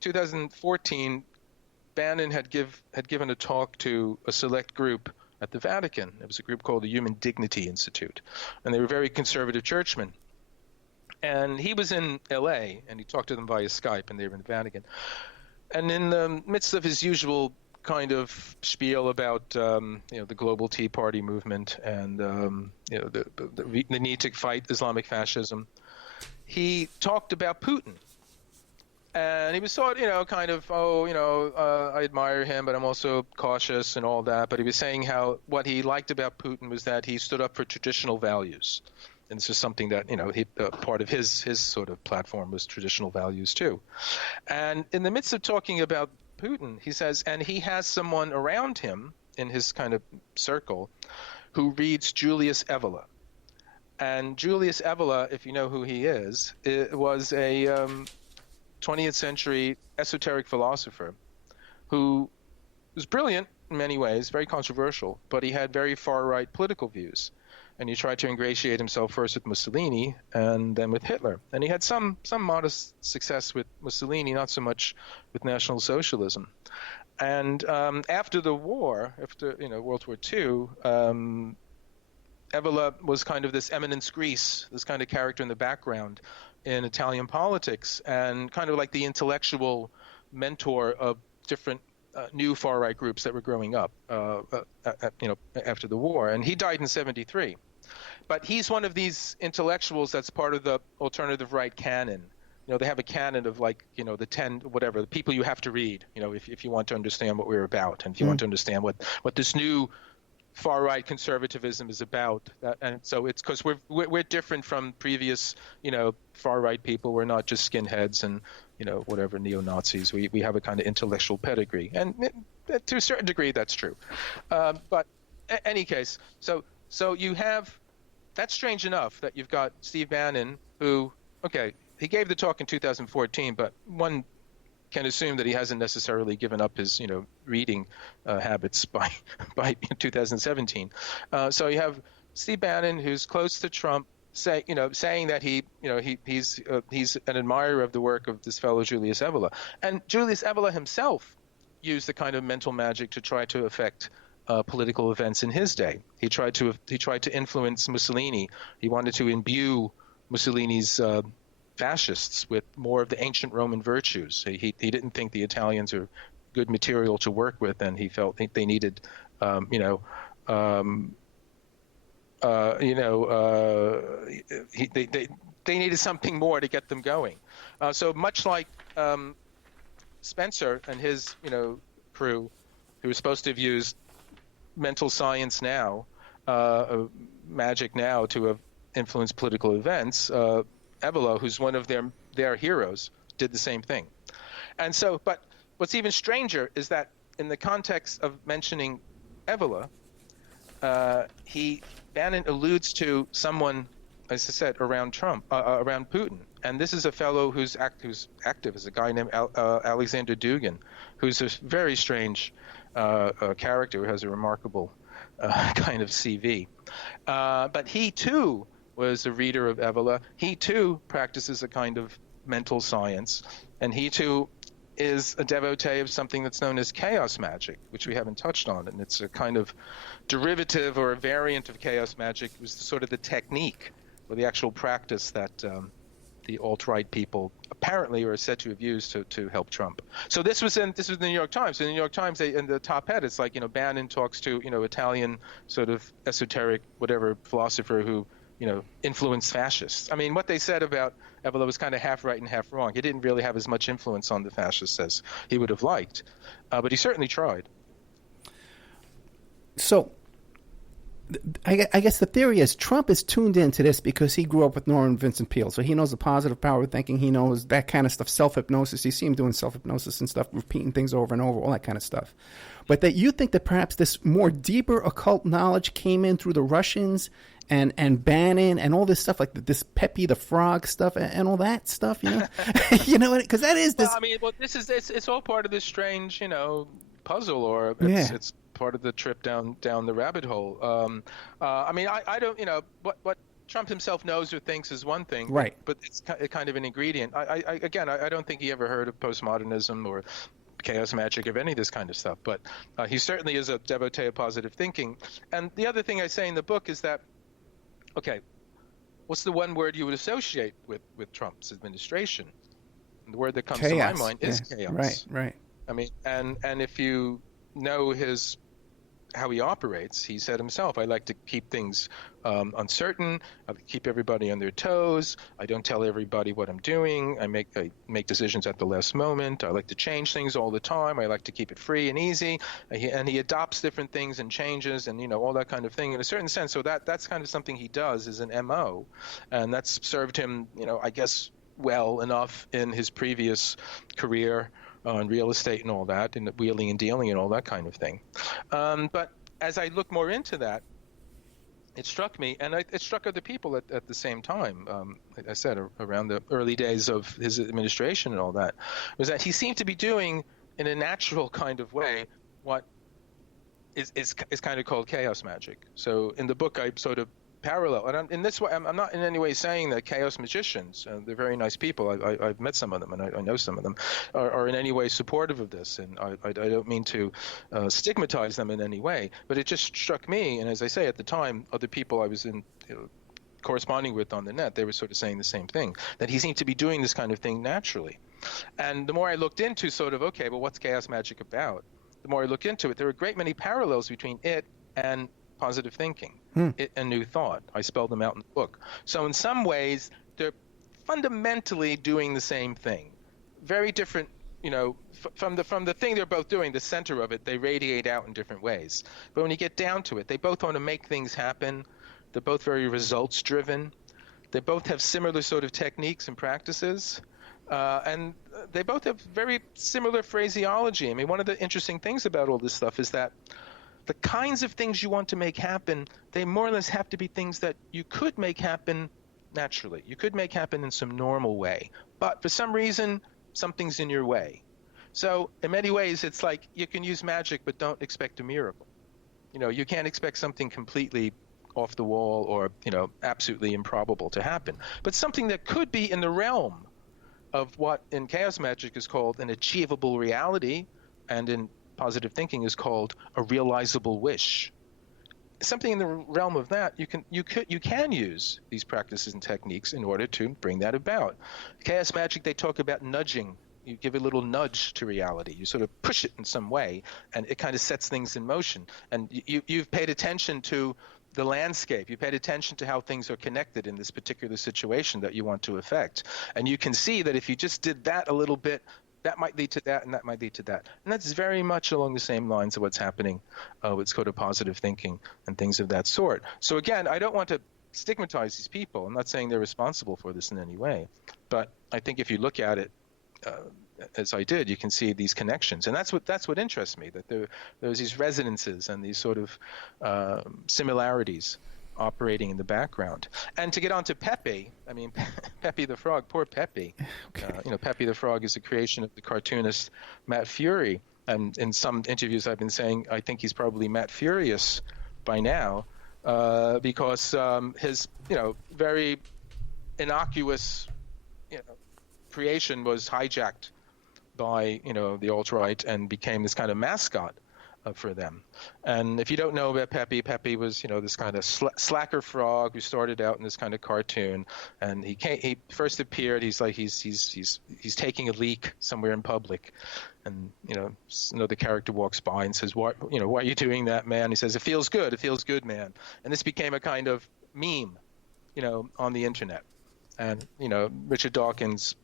2014, Bannon had given a talk to a select group at the Vatican. It was a group called the Human Dignity Institute, and they were very conservative churchmen. And he was in L.A., and he talked to them via Skype, and they were in the Vatican. And in the midst of his usual kind of spiel about the global Tea Party movement and the need to fight Islamic fascism, he talked about Putin. And he was sort of, I admire him, but I'm also cautious and all that. But he was saying how what he liked about Putin was that he stood up for traditional values. And this is something that, part of his sort of platform was traditional values too. And in the midst of talking about Putin, he says, and he has someone around him in his kind of circle who reads Julius Evola. And Julius Evola, if you know who he is, was a 20th century esoteric philosopher who was brilliant in many ways, very controversial, but he had very far-right political views. And he tried to ingratiate himself first with Mussolini and then with Hitler. And he had some modest success with Mussolini, not so much with National Socialism. And after the war, after World War II, Evola was kind of this eminence grise, this kind of character in the background in Italian politics, and kind of like the intellectual mentor of different new far-right groups that were growing up, after the war. And he died in 1973. But he's one of these intellectuals that's part of the alternative right canon. They have a canon of the 10, whatever, the people you have to read, if you want to understand what we're about, and if you want to understand what this new far-right conservatism is about. And so it's because we're different from previous, far-right people. We're not just skinheads and, whatever, neo-Nazis. We have a kind of intellectual pedigree. And to a certain degree, that's true. But in any case, so you have – that's strange enough that you've got Steve Bannon who, okay, he gave the talk in 2014, but one can assume that he hasn't necessarily given up his, reading habits by 2017. So you have Steve Bannon, who's close to Trump, saying that he's an admirer of the work of this fellow Julius Evola, and Julius Evola himself used the kind of mental magic to try to affect political events in his day. He tried to influence Mussolini. He wanted to imbue Mussolini's fascists with more of the ancient Roman virtues. He didn't think the Italians are good material to work with, and he felt they needed, they needed something more to get them going. So much like Spencer and his crew, who was supposed to have used mental science now, magic now, to have influenced political events, Evola, who's one of their heroes, did the same thing. And so, but what's even stranger is that in the context of mentioning Evola, Bannon alludes to someone, as I said, around Putin. And this is a fellow who's active, is a guy named Alexander Dugin, who's a very strange character who has a remarkable kind of CV. But he too was a reader of Evola. He too practices a kind of mental science, and he too is a devotee of something that's known as chaos magic, which we haven't touched on. And it's a kind of derivative or a variant of chaos magic. It was sort of the technique or the actual practice that the alt-right people apparently are said to have used to help Trump. So this was in the New York Times. In the New York Times, in the top head, it's like, Bannon talks to, Italian sort of esoteric whatever philosopher who, influenced fascists. I mean, what they said about Evola was kind of half right and half wrong. He didn't really have as much influence on the fascists as he would have liked, but he certainly tried. So I guess the theory is Trump is tuned into this because he grew up with Norman Vincent Peale. So he knows the positive power of thinking. He knows that kind of stuff, self-hypnosis. You see him doing self-hypnosis and stuff, repeating things over and over, all that kind of stuff. But that you think that perhaps this more deeper occult knowledge came in through the Russians and Bannon and all this stuff, like this Pepe the Frog stuff and all that stuff, because that is this. Well, it's all part of this strange, puzzle, or it's part of the trip down the rabbit hole. I don't, what Trump himself knows or thinks is one thing, right? But it's kind of an ingredient. I don't think he ever heard of postmodernism or chaos magic, of any of this kind of stuff. But he certainly is a devotee of positive thinking. And the other thing I say in the book is that, okay, what's the one word you would associate with Trump's administration? And the word that comes chaos. to my mind is chaos. Right. I mean, and if you know how he operates, he said himself, I like to keep things uncertain. I like to keep everybody on their toes. I don't tell everybody what I'm doing. I make decisions at the last moment. I like to change things all the time. I like to keep it free and easy. And he adopts different things and changes and, all that kind of thing in a certain sense. So that's kind of something he does as an MO. And that's served him, I guess, well enough in his previous career on real estate and all that, and wheeling and dealing and all that kind of thing. But as I look more into that, it struck me, and it struck other people at the same time, like I said, around the early days of his administration and all that, was that he seemed to be doing, in a natural kind of way, what is kind of called chaos magic. So in the book, I sort of parallel, and in this way, I'm not in any way saying that chaos magicians, they're very nice people. I've met some of them, and I know some of them, are in any way supportive of this, and I don't mean to stigmatize them in any way, but it just struck me, and as I say, at the time, other people I was in corresponding with on the net, they were sort of saying the same thing, that he seemed to be doing this kind of thing naturally. And the more I looked into sort of, okay, well, what's chaos magic about? The more I looked into it, there were a great many parallels between it and positive thinking, it and New Thought. I spelled them out in the book. So in some ways, they're fundamentally doing the same thing. Very different, from the thing they're both doing, the center of it, they radiate out in different ways. But when you get down to it, they both want to make things happen. They're both very results driven. They both have similar sort of techniques and practices. And they both have very similar phraseology. I mean, one of the interesting things about all this stuff is that the kinds of things you want to make happen, they more or less have to be things that you could make happen naturally. You could make happen in some normal way. But for some reason, something's in your way. So in many ways, it's like you can use magic, but don't expect a miracle. You can't expect something completely off the wall or, absolutely improbable to happen. But something that could be in the realm of what in chaos magic is called an achievable reality, and in positive thinking is called a realizable wish. Something in the realm of that, you can use these practices and techniques in order to bring that about. Chaos magic, they talk about nudging. You give a little nudge to reality. You sort of push it in some way, and it kind of sets things in motion. And you've paid attention to the landscape. You paid attention to how things are connected in this particular situation that you want to affect. And you can see that if you just did that a little bit, that might lead to that, and that might lead to that. And that's very much along the same lines of what's happening with sort of positive thinking and things of that sort. So again, I don't want to stigmatize these people. I'm not saying they're responsible for this in any way. But I think if you look at it, as I did, you can see these connections. And that's what interests me, that there's these resonances and these sort of similarities operating in the background. And to get on to Pepe, I mean, Pepe the Frog, poor Pepe. Okay. Pepe the Frog is a creation of the cartoonist Matt Fury. And in some interviews I've been saying I think he's probably Matt Furious by now, because his, very innocuous, creation was hijacked by, the alt-right and became this kind of mascot for them. And if you don't know about Pepe, Pepe was, this kind of slacker frog who started out in this kind of cartoon. And he first appeared, he's taking a leak somewhere in public. And, another character walks by and says, why are you doing that, man? He says, it feels good, man. And this became a kind of meme, on the internet. And, Richard Dawkins,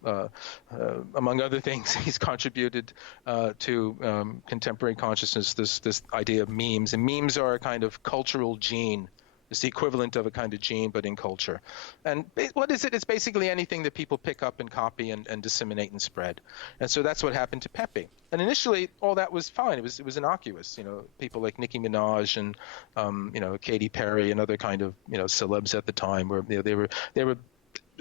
among other things, he's contributed to contemporary consciousness, this idea of memes. And memes are a kind of cultural gene. It's the equivalent of a kind of gene, but in culture. And what is it? It's basically anything that people pick up and copy and disseminate and spread. And so that's what happened to Pepe. And initially, all that was fine. It was innocuous. People like Nicki Minaj and, Katy Perry and other kind of, celebs at the time where they were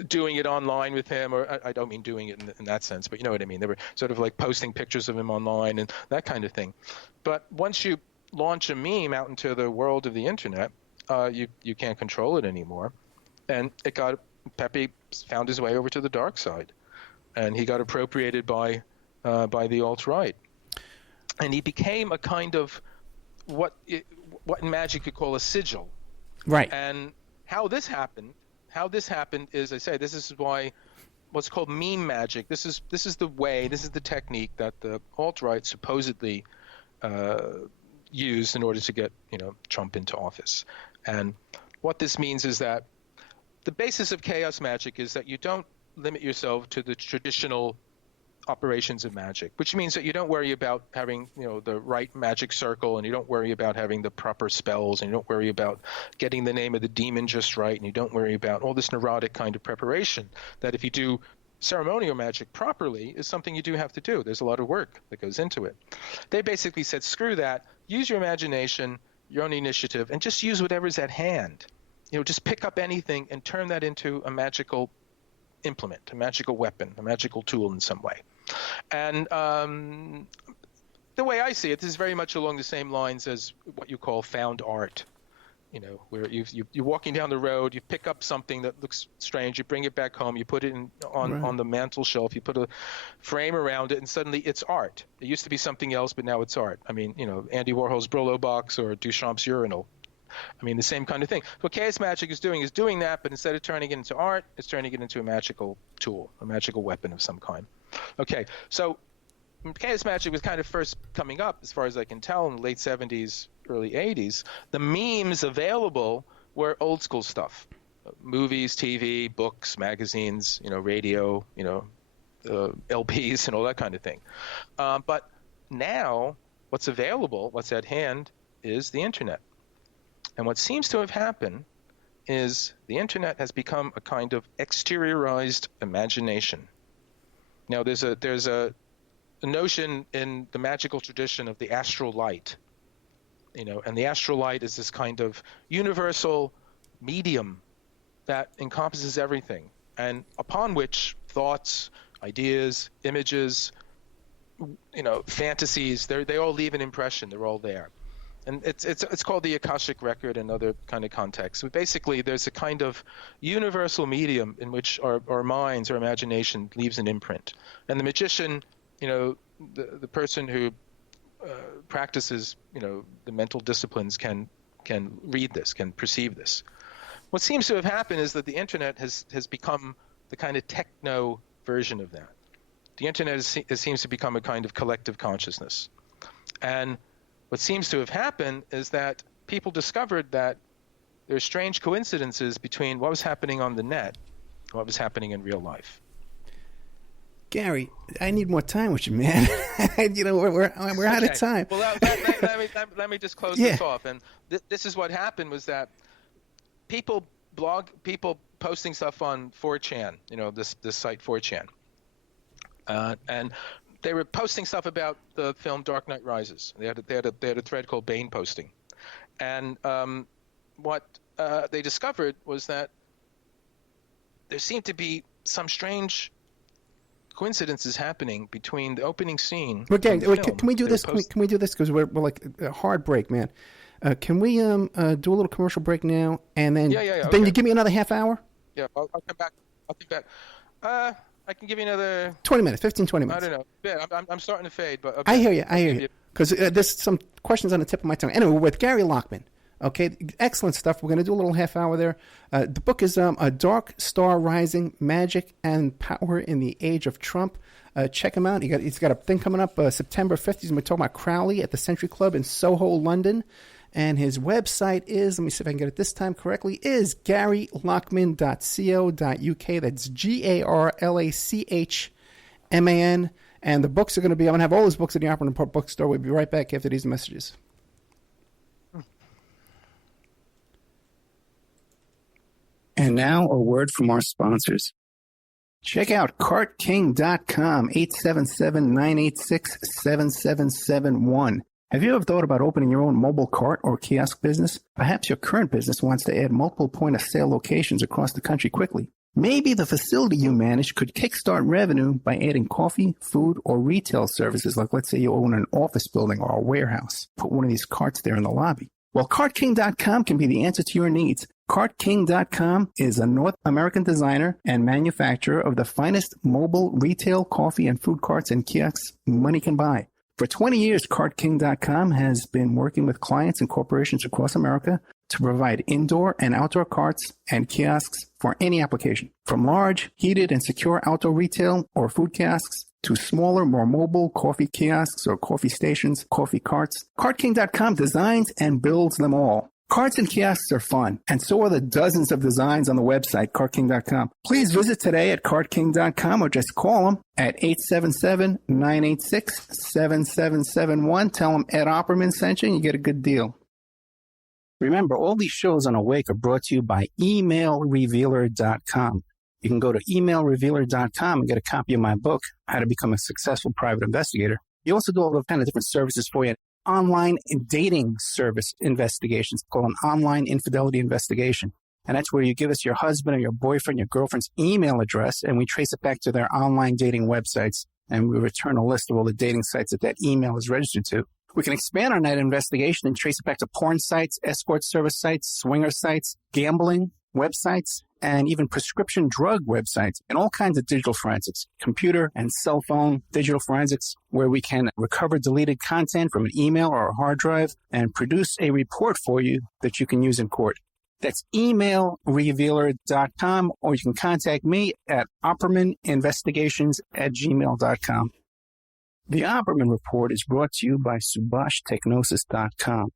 doing it online with him, or I don't mean doing it in that sense, but you know what I mean. They were sort of like posting pictures of him online and that kind of thing. But once you launch a meme out into the world of the internet, you can't control it anymore. And Pepe found his way over to the dark side, and he got appropriated by the alt-right. and he became a kind of what in magic you call a sigil. Right. And how this happened is, I say, this is why what's called meme magic. This is the technique that the alt-right supposedly used in order to get Trump into office. And what this means is that the basis of chaos magic is that you don't limit yourself to the traditional operations of magic, which means that you don't worry about having the right magic circle, and you don't worry about having the proper spells, and you don't worry about getting the name of the demon just right, and you don't worry about all this neurotic kind of preparation that if you do ceremonial magic properly is something you do have to do. There's a lot of work that goes into it. They basically said, screw that, use your imagination, your own initiative, and just use whatever's at hand. Just pick up anything and turn that into a magical implement, a magical weapon, a magical tool in some way. And the way I see it, this is very much along the same lines as what you call found art. Where you're walking down the road, you pick up something that looks strange, you bring it back home, you put it on the mantle shelf, you put a frame around it, and suddenly it's art. It used to be something else, but now it's art. I mean, Andy Warhol's Brillo box or Duchamp's urinal. I mean, the same kind of thing. What chaos magic is doing that, but instead of turning it into art, it's turning it into a magical tool, a magical weapon of some kind. Okay, so chaos magic was kind of first coming up, as far as I can tell, in the late 70s, early 80s. The memes available were old school stuff. Movies, TV, books, magazines, radio, LPs and all that kind of thing. But now what's available, what's at hand, is the internet. And what seems to have happened is the internet has become a kind of exteriorized imagination. Now there's a notion in the magical tradition of the astral light, and the astral light is this kind of universal medium that encompasses everything, and upon which thoughts, ideas, images, fantasies, they all leave an impression. They're all there. And it's called the Akashic record and other kind of contexts. But basically, there's a kind of universal medium in which our minds, our imagination leaves an imprint. And the magician, the person who practices, the mental disciplines can read this, can perceive this. What seems to have happened is that the internet has become the kind of techno version of that. The internet seems to become a kind of collective consciousness. And what seems to have happened is that people discovered that there are strange coincidences between what was happening on the net and what was happening in real life. Gary, I need more time with you, man. We're out of time. Well, let me just close this off. And this is what happened was that people posting stuff on 4chan, this site 4chan, and they were posting stuff about the film Dark Knight Rises. They had a thread called Bane Posting, and what they discovered was that there seemed to be some strange coincidences happening between the opening scene. Okay, can we do this? Can we do this? Because we're like a hard break, man. Can we do a little commercial break now, and then then you give me another half hour? Yeah, I'll come back. I'll be back. I can give you another 20 minutes, 15, 20 minutes. I don't know. Yeah, I'm starting to fade, but okay. I hear you. Because there's some questions on the tip of my tongue. Anyway, we're with Gary Lachman. Okay, excellent stuff. We're going to do a little half hour there. The book is A Dark Star Rising, Magick and Power in the Age of Trump. Check him out. He's got a thing coming up September 5th. He's going to be talking about Crowley at the Century Club in Soho, London. And his website is, let me see if I can get it this time correctly, is garylachman.co.uk. That's GARLACHMAN. And the books are going to be, I'm going to have all his books at the Opera Report bookstore. We'll be right back after these messages. And now a word from our sponsors. Check out cartking.com, 877-986-7771. Have you ever thought about opening your own mobile cart or kiosk business? Perhaps your current business wants to add multiple point-of-sale locations across the country quickly. Maybe the facility you manage could kickstart revenue by adding coffee, food, or retail services, like let's say you own an office building or a warehouse. Put one of these carts there in the lobby. Well, CartKing.com can be the answer to your needs. CartKing.com is a North American designer and manufacturer of the finest mobile retail coffee and food carts and kiosks money can buy. For 20 years, CartKing.com has been working with clients and corporations across America to provide indoor and outdoor carts and kiosks for any application. From large, heated, and secure outdoor retail or food kiosks to smaller, more mobile coffee kiosks or coffee stations, coffee carts, CartKing.com designs and builds them all. Carts and kiosks are fun, and so are the dozens of designs on the website, CartKing.com. Please visit today at CartKing.com or just call them at 877-986-7771. Tell them Ed Opperman sent you and you get a good deal. Remember, all these shows on Awake are brought to you by emailrevealer.com. You can go to emailrevealer.com and get a copy of my book, How to Become a Successful Private Investigator. You also do all the kind of different services for you. Online dating service investigations called an online infidelity investigation. And that's where you give us your husband or your boyfriend, your girlfriend's email address, and we trace it back to their online dating websites, and we return a list of all the dating sites that email is registered to. We can expand on that investigation and trace it back to porn sites, escort service sites, swinger sites, gambling websites, and even prescription drug websites, and all kinds of digital forensics, computer and cell phone digital forensics, where we can recover deleted content from an email or a hard drive and produce a report for you that you can use in court. That's emailrevealer.com, or you can contact me at oppermaninvestigations@gmail.com. The Opperman Report is brought to you by SubhashTechnosis.com.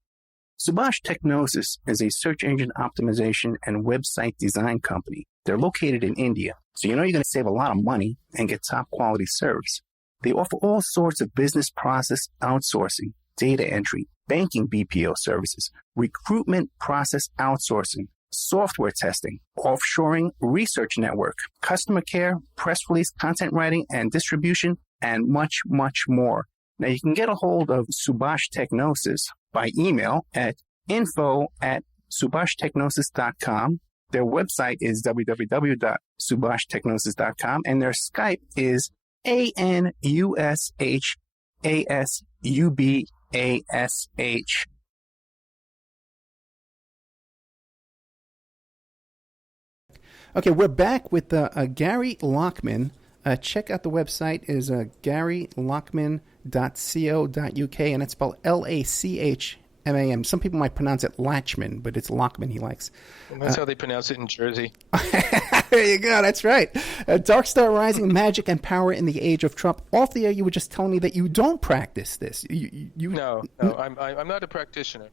Subash Technosis is a search engine optimization and website design company. They're located in India, so you know you're going to save a lot of money and get top quality service. They offer all sorts of business process outsourcing, data entry, banking BPO services, recruitment process outsourcing, software testing, offshoring, research network, customer care, press release, content writing and distribution, and much, much more. Now, you can get a hold of Subash Technosis by email at info@subashtechnosis.com. Their website is www.subashtechnosis.com, and their Skype is ANUSHASUBASH. Okay, we're back with Gary Lachman. Check out the website is garylachman.co.uk, and it's spelled Lachman. Some people might pronounce it Lachman, but it's Lachman he likes. And that's how they pronounce it in Jersey. There you go. That's right. Dark Star Rising, Magic and Power in the Age of Trump. Off the air, you were just telling me that you don't practice this. No, I'm not a practitioner.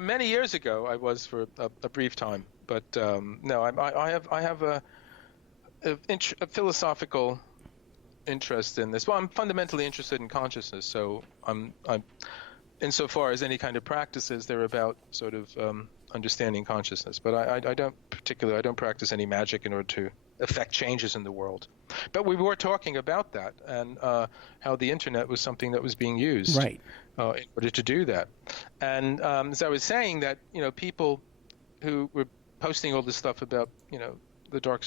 Many years ago, I was for a brief time, but no, I have a philosophical interest in this. Well, I'm fundamentally interested in consciousness, so I'm insofar as any kind of practices, they're about sort of understanding consciousness. But I don't practice any magic in order to affect changes in the world. But we were talking about that and how the internet was something that was being used right. In order to do that. And as I was saying that, people who were posting all this stuff about, the Dark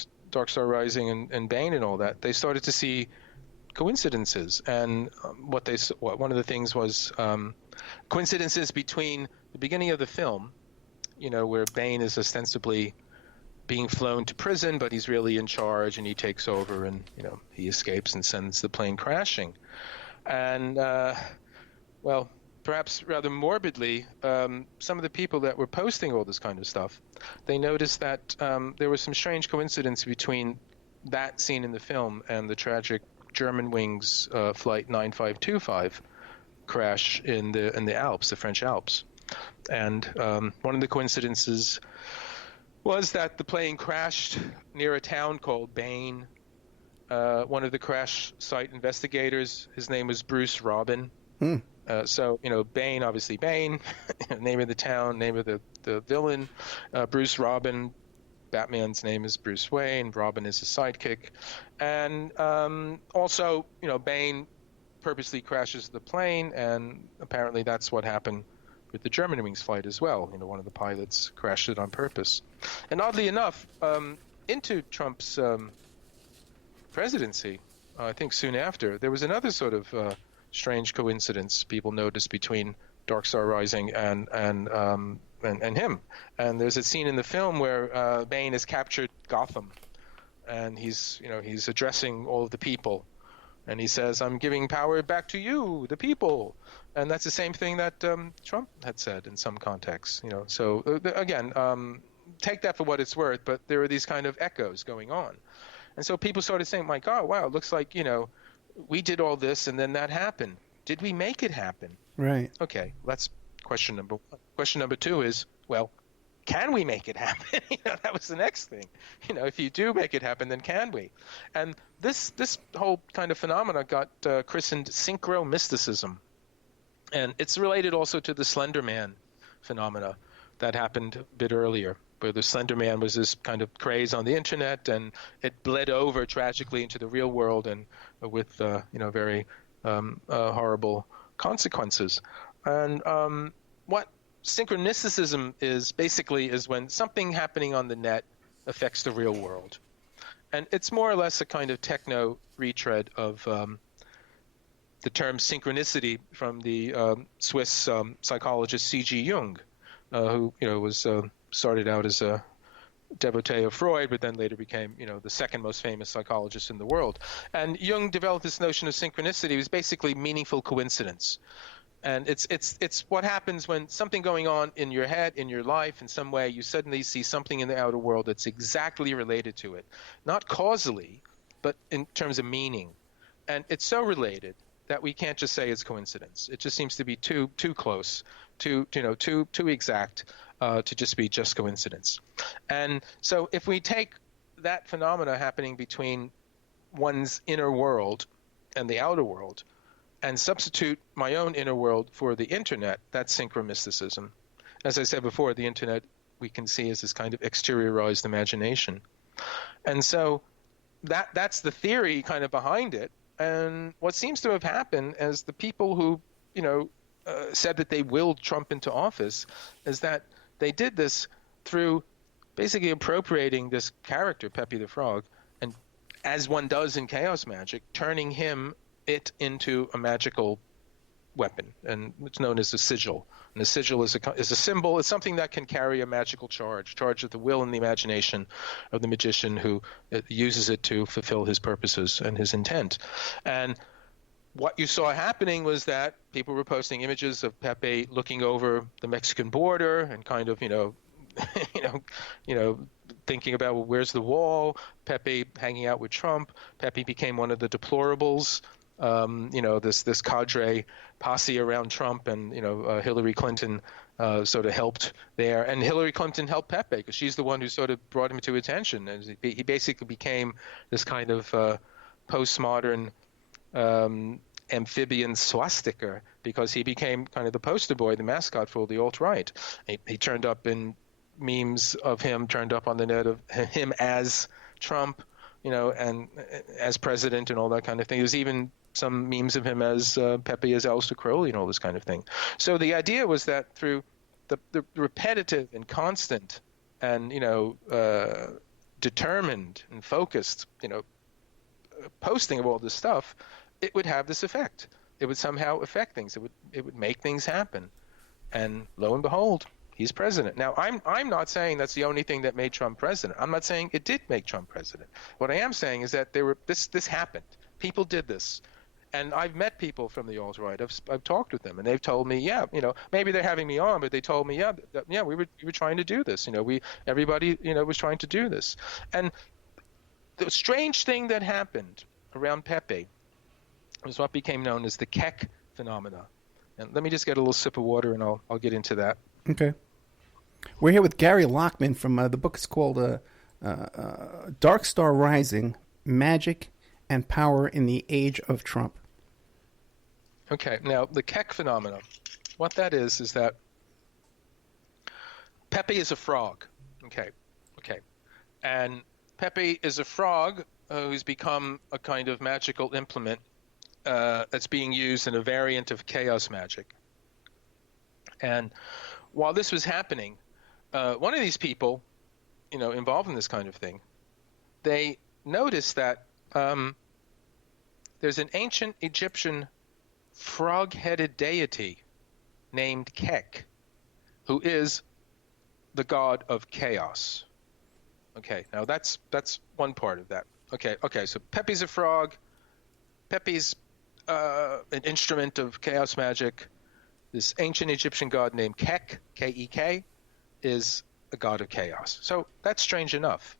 Star Rising and Bane and all that, they started to see coincidences. And one of the things was coincidences between the beginning of the film, where Bane is ostensibly being flown to prison, but he's really in charge and he takes over and, he escapes and sends the plane crashing. And, perhaps rather morbidly, some of the people that were posting all this kind of stuff, they noticed that there was some strange coincidence between that scene in the film and the tragic Germanwings Flight 9525 crash in the Alps, the French Alps. And one of the coincidences was that the plane crashed near a town called Bane. One of the crash site investigators, his name was Bruce Robin. So, Bane, obviously Bane, name of the town, name of the villain, Bruce Robin. Batman's name is Bruce Wayne. Robin is his sidekick. And also, Bane purposely crashes the plane, and apparently that's what happened with the Germanwings flight as well. One of the pilots crashed it on purpose. And oddly enough, into Trump's presidency, I think soon after, there was another sort of strange coincidence people noticed between Dark Star Rising and him. And there's a scene in the film where Bane has captured Gotham, and he's addressing all of the people, And he says, I'm giving power back to you, the people. And that's the same thing that Trump had said in some contexts. So again, take that for what it's worth, but there are these kind of echoes going on. And so people started saying, my God, wow, it looks like, we did all this and then that happened. Did we make it happen? Right. Okay, that's question number one. Question number two is, well, can we make it happen? That was the next thing. If you do make it happen, then can we? And this whole kind of phenomena got christened synchromysticism. And it's related also to the Slender Man phenomena that happened a bit earlier, where the Slender Man was this kind of craze on the internet, and it bled over tragically into the real world, and with very horrible consequences. And what synchronicicism is basically is when something happening on the net affects the real world. And it's more or less a kind of techno retread of the term synchronicity from the Swiss psychologist C.G. Jung, who was started out as a devotee of Freud, but then later became the second most famous psychologist in the world. And Jung developed this notion of synchronicity. It was basically meaningful coincidence. And it's what happens when something going on in your head, in your life, in some way, you suddenly see something in the outer world that's exactly related to it. Not causally, but in terms of meaning. And it's so related that we can't just say it's coincidence. It just seems to be too close, too exact to just be just coincidence. And so if we take that phenomena happening between one's inner world and the outer world, and substitute my own inner world for the internet, that's synchromysticism. As I said before, the internet we can see as this kind of exteriorized imagination. And so that's the theory kind of behind it. And what seems to have happened as the people who, said that they willed Trump into office is that they did this through basically appropriating this character, Pepe the Frog, and as one does in chaos magic, turning it into a magical weapon, and it's known as a sigil. And the sigil is a symbol. It's something that can carry a magical charge of the will and the imagination of the magician who uses it to fulfill his purposes and his intent. And what you saw happening was that people were posting images of Pepe looking over the Mexican border and kind of, thinking about, well, where's the wall? Pepe hanging out with Trump. Pepe became one of the deplorables. This cadre posse around Trump, and Hillary Clinton sort of helped there, and Hillary Clinton helped Pepe because she's the one who sort of brought him to attention, and he basically became this kind of postmodern amphibian swastika because he became kind of the poster boy, the mascot for the alt-right. He turned up in memes of him, turned up on the net of him as Trump, and as president and all that kind of thing. There's even some memes of him as Pepe as Aleister Crowley and all this kind of thing. So the idea was that through the repetitive and constant and determined and focused posting of all this stuff, it would have this effect. It would somehow affect things. It would make things happen. And lo and behold, he's president. Now, I'm not saying that's the only thing that made Trump president. I'm not saying it did make Trump president. What I am saying is that this happened. People did this. And I've met people from the alt-right. I've talked with them, and they've told me, maybe they're having me on, but they told me, we were trying to do this. Everybody was trying to do this. And the strange thing that happened around Pepe was what became known as the Keck phenomena. And let me just get a little sip of water, and I'll get into that. Okay. We're here with Gary Lachman from the book is called Dark Star Rising, Magick and Power in the Age of Trump. Okay. Now, the Keck phenomena, what that is that Pepe is a frog. Okay. And Pepe is a frog who's become a kind of magical implement that's being used in a variant of chaos magic. And while this was happening, one of these people, involved in this kind of thing, they noticed that there's an ancient Egyptian frog-headed deity named Keck, who is the god of chaos. Okay, now that's one part of that. Okay, so Pepe's a frog. Pepe's an instrument of chaos magic. This ancient Egyptian god named Kek, K-E-K, is a god of chaos. So that's strange enough.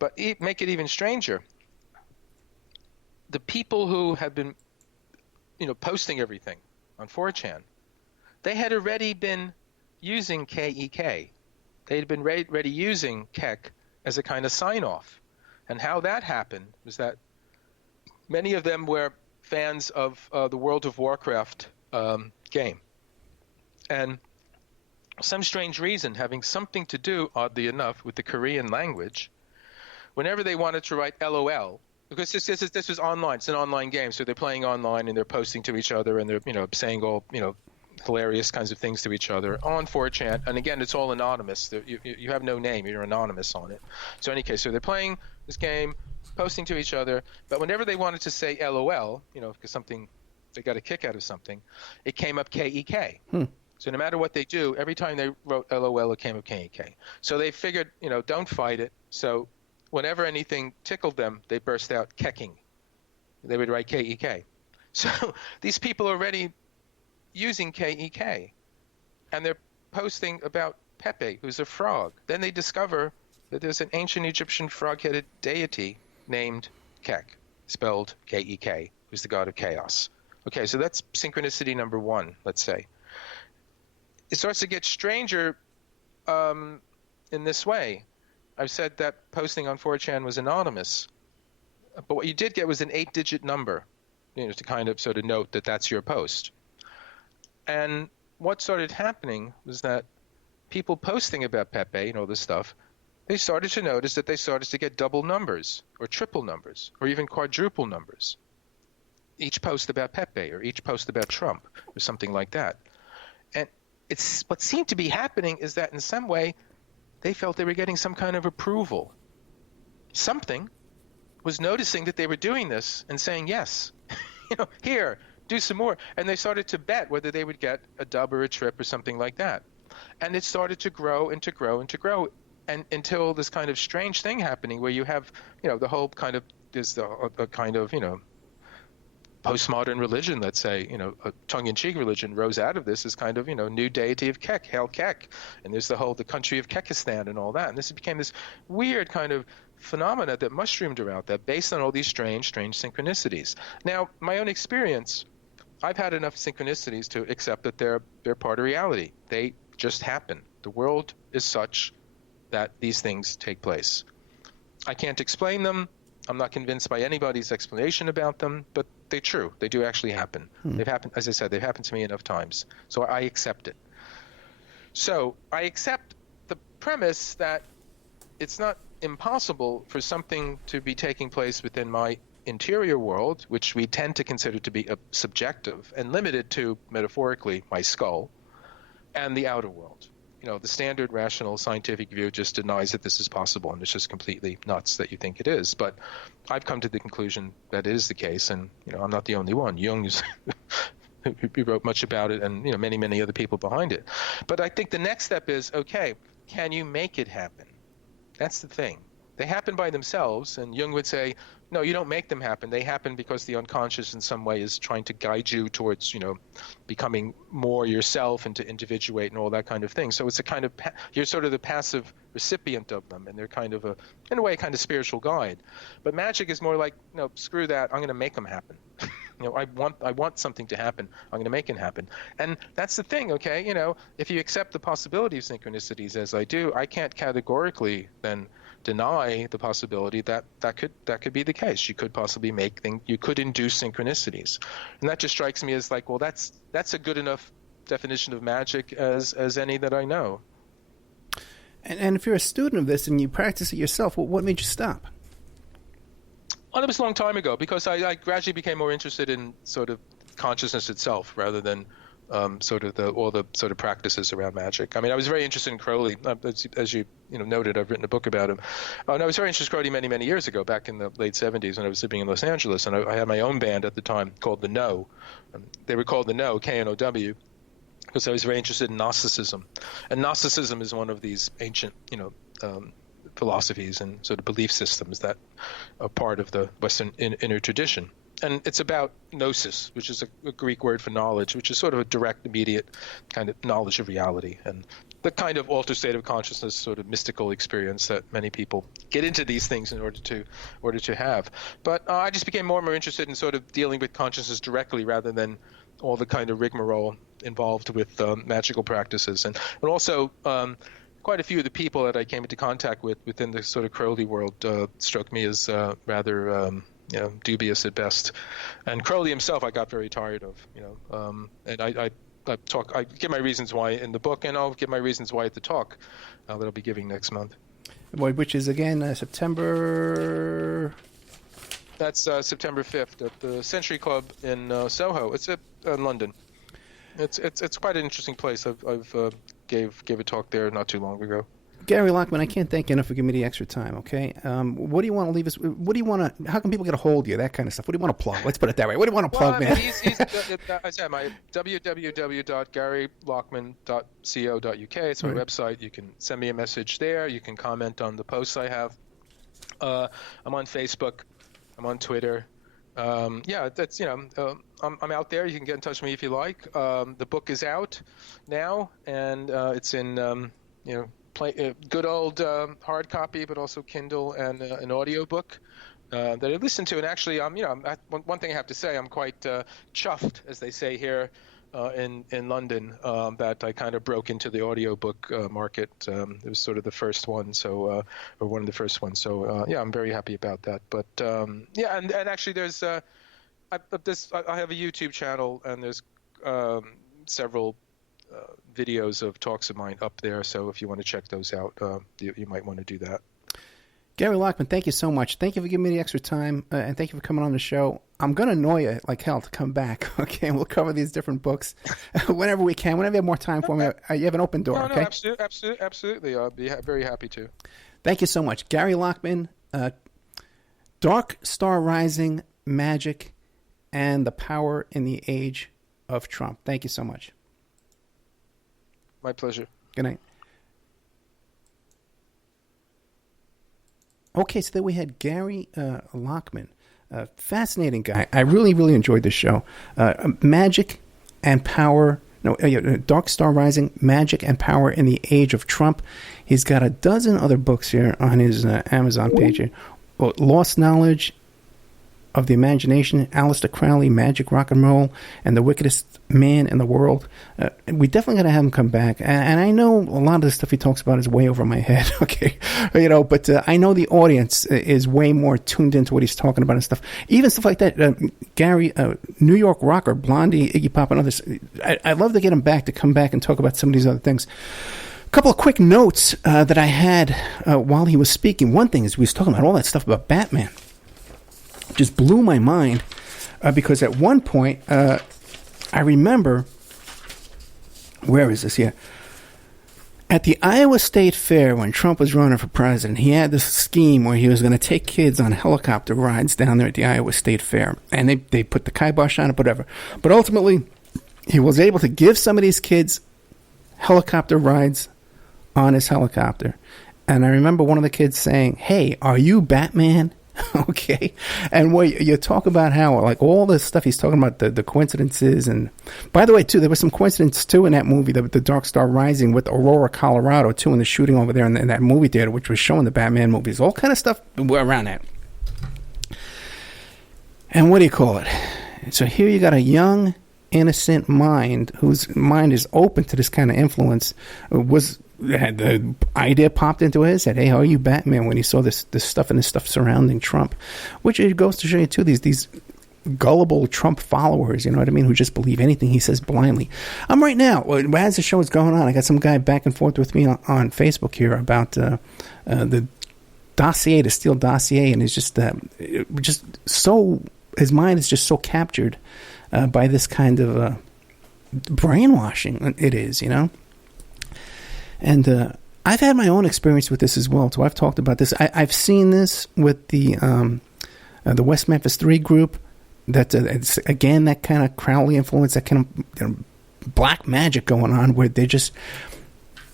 But make it even stranger. The people who have been, posting everything on 4chan, they had already been using K-E-K. They had been already using Kek as a kind of sign-off. And how that happened was that many of them were fans of the World of Warcraft game. And some strange reason, having something to do, oddly enough, with the Korean language, whenever they wanted to write LOL, because this was online, it's an online game, so they're playing online and they're posting to each other and they're saying all hilarious kinds of things to each other on 4chan. And again, it's all anonymous. You have no name, you're anonymous on it. So in any case, so they're playing this game, posting to each other, but whenever they wanted to say LOL, because something, they got a kick out of something, it came up K-E-K. So no matter what they do, every time they wrote LOL, it came up K-E-K. So they figured, don't fight it. So whenever anything tickled them, they burst out kecking. They would write K-E-K. So these people are already using K-E-K, and they're posting about Pepe, who's a frog. Then they discover that there's an ancient Egyptian frog-headed deity named Kek, spelled K-E-K, who's the god of chaos. Okay, so that's synchronicity number one, let's say. It starts to get stranger in this way. I've said that posting on 4chan was anonymous, but what you did get was an 8-digit number, to kind of sort of note that that's your post. And what started happening was that people posting about Pepe and all this stuff, they started to notice that they started to get double numbers or triple numbers or even quadruple numbers. Each post about Pepe or each post about Trump or something like that. And it's what seemed to be happening is that in some way they felt they were getting some kind of approval. Something was noticing that they were doing this and saying, yes, here, do some more. And they started to bet whether they would get a dub or a trip or something like that. And it started to grow and to grow and to grow, and until this kind of strange thing happening where you have, the whole kind of, there's a kind of, postmodern religion, let's say, a tongue-in-cheek religion rose out of this as kind of, new deity of Kek, Hail Kek. And there's the country of Kekistan and all that. And this became this weird kind of phenomena that mushroomed around that based on all these strange synchronicities. Now, my own experience, I've had enough synchronicities to accept that they're part of reality. They just happen. The world is such that these things take place. I can't explain them. I'm not convinced by anybody's explanation about them, but they're true. They do actually happen. They've happened, as I said, they've happened to me enough times. So I accept it. So I accept the premise that it's not impossible for something to be taking place within my interior world, which we tend to consider to be subjective and limited to, metaphorically, my skull, and the outer world. The standard rational scientific view just denies that this is possible, and it's just completely nuts that you think it is. But I've come to the conclusion that it is the case, and I'm not the only one. Jung he wrote much about it, and many other people behind it. But I think the next step is, okay, can you make it happen? That's the thing. They happen by themselves, and Jung would say, no, you don't make them happen. They happen because the unconscious in some way is trying to guide you towards, becoming more yourself and to individuate and all that kind of thing. So it's a kind of, you're sort of the passive recipient of them, and they're kind of in a way, kind of spiritual guide. But magic is more like, no, screw that. I'm going to make them happen. I want something to happen. I'm going to make it happen. And that's the thing, okay? If you accept the possibility of synchronicities as I do, I can't categorically then deny the possibility that could be the case. You could possibly make things, you could induce synchronicities. And that just strikes me as like, well, that's a good enough definition of magic as any that I know. And if you're a student of this and you practice it yourself, what made you stop? Well, it was a long time ago because I gradually became more interested in sort of consciousness itself rather than sort of all the sort of practices around magic. I mean, I was very interested in Crowley, as you noted. I've written a book about him. And I was very interested in Crowley many years ago, back in the late 70s when I was living in Los Angeles, and I had my own band at the time called The No. They were called The No, K-N-O-W, because I was very interested in Gnosticism. And Gnosticism is one of these ancient, philosophies and sort of belief systems that are part of the Western inner tradition. and it's about gnosis, which is a Greek word for knowledge, which is sort of a direct, immediate kind of knowledge of reality, and the kind of altered state of consciousness, sort of mystical experience that many people get into these things in order to have. But I just became more and more interested in sort of dealing with consciousness directly rather than all the kind of rigmarole involved with magical practices, and also quite a few of the people that I came into contact with within the sort of Crowley world struck me as rather dubious at best. And Crowley himself, I got very tired of, and I give my reasons why in the book, and I'll give my reasons why at the talk that I'll be giving next month. Which is again September. That's September 5th at the Century Club in Soho. It's in London. It's quite an interesting place. I've gave a talk there not too long ago. Gary Lachman, I can't thank you enough for giving me the extra time, okay? What do you want to leave us? What do you want to? How can people get a hold of you? That kind of stuff. What do you want to plug? Let's put it that way. What do you want to plug, man? I said my www.garylachman.co.uk. It's my website. You can send me a message there. You can comment on the posts I have. I'm on Facebook. I'm on Twitter. That's I'm out there. You can get in touch with me if you like. The book is out now, and it's in good old hard copy, but also Kindle and an audio book that I listened to. And actually, one thing I have to say, I'm quite chuffed, as they say here in London, that I kind of broke into the audiobook market. It was sort of the first one, or one of the first ones. So I'm very happy about that. But and actually, there's I have a YouTube channel, and there's several videos of talks of mine up there. So if you want to check those out, you might want to do that. Gary Lachman, thank you so much. Thank you for giving me the extra time, and thank you for coming on the show. I'm going to annoy you like hell to come back, okay? And we'll cover these different books whenever we can. Whenever you have more time for me, you have an open door, okay? Absolutely. I'll be very happy to. Thank you so much. Gary Lachman, Dark Star Rising, Magick, and the Power in the Age of Trump. Thank you so much. My pleasure. Good night. Okay, so there we had Gary Lachman, a fascinating guy. I really, really enjoyed this show. Magick and Power, Dark Star Rising, Magick and Power in the Age of Trump. He's got a dozen other books here on his Amazon page. Lost Knowledge of the Imagination, Aleister Crowley, Magic, Rock and Roll, and the Wickedest Man in the World. We definitely got to have him come back. And I know a lot of the stuff he talks about is way over my head, okay? But I know the audience is way more tuned into what he's talking about and stuff. Even stuff like that. Gary, New York rocker, Blondie, Iggy Pop, and others. I'd love to get him back to come back and talk about some of these other things. A couple of quick notes that I had while he was speaking. One thing is we was talking about all that stuff about Batman. Just blew my mind because at one point, I remember, where is this? Yeah. At the Iowa State Fair when Trump was running for president, he had this scheme where he was going to take kids on helicopter rides down there at the Iowa State Fair. And they put the kibosh on it, whatever. But ultimately, he was able to give some of these kids helicopter rides on his helicopter. And I remember one of the kids saying, "Hey, are you Batman?" Okay. And you talk about how, like, all this stuff he's talking about, the coincidences. And by the way, too, there was some coincidence, too, in that movie, the Dark Star Rising with Aurora, Colorado, too, in the shooting over there in that movie theater, which was showing the Batman movies. All kind of stuff around that. And what do you call it? So here you got a young, innocent mind whose mind is open to this kind of influence. Had the idea popped into his head, "Hey, how are you Batman?" when he saw this stuff and this stuff surrounding Trump, which it goes to show you too, these gullible Trump followers, you know what I mean, who just believe anything he says blindly. I'm right now, as the show is going on, I got some guy back and forth with me on Facebook here about the dossier, the Steele dossier, and it's just so, his mind is just so captured by this kind of brainwashing it is, you know. And I've had my own experience with this as well. So I've talked about this. I've seen this with the West Memphis 3 group. That it's, again, that kind of Crowley influence, that kind of black magic going on, where they just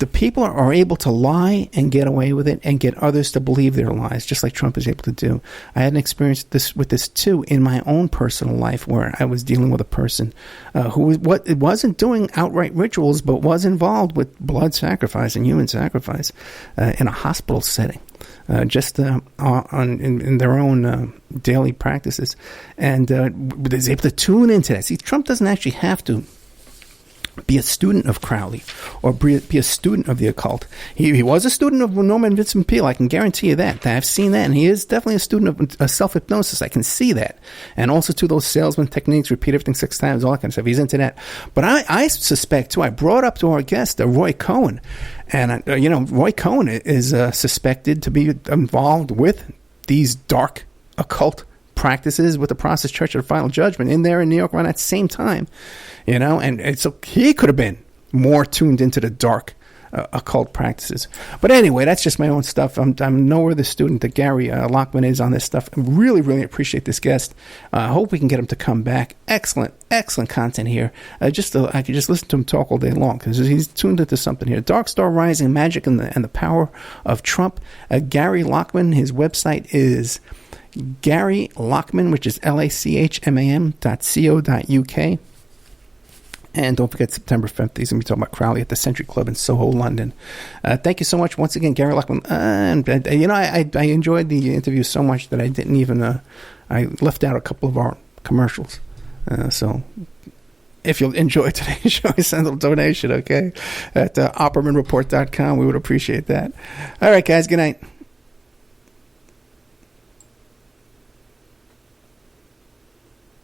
the people are able to lie and get away with it and get others to believe their lies, just like Trump is able to do. I had an experience with this too in my own personal life, where I was dealing with a person who wasn't doing outright rituals, but was involved with blood sacrifice and human sacrifice in a hospital setting. In their own daily practices, and was able to tune into that. See, Trump doesn't actually have to be a student of Crowley or be a student of the occult. He was a student of Norman Vincent Peale. I can guarantee you that. I've seen that, and he is definitely a student of self-hypnosis. I can see that. And also to those salesman techniques, repeat everything 6 times, all that kind of stuff. He's into that. But I suspect, too, I brought up to our guest, Roy Cohen, and, Roy Cohen is suspected to be involved with these dark occult practices with the Process Church of the Final Judgment in there in New York around that same time, and so he could have been more tuned into the dark occult practices. But anyway, that's just my own stuff. I'm nowhere the student that Gary Lachman is on this stuff. I really, really appreciate this guest. I hope we can get him to come back. Excellent content here. I could just listen to him talk all day long because he's tuned into something here. Dark Star Rising, Magick and the Power of Trump. Gary Lachman, his website is Gary Lachman, which is LACHMAN.co.uk. And don't forget, September 5th, he's going to be talking about Crowley at the Century Club in Soho, London. Thank you so much once again, Gary Lachman. I enjoyed the interview so much that I didn't even, I left out a couple of our commercials. So if you'll enjoy today's show, send a donation, okay, at oppermanreport.com. We would appreciate that. All right, guys, good night.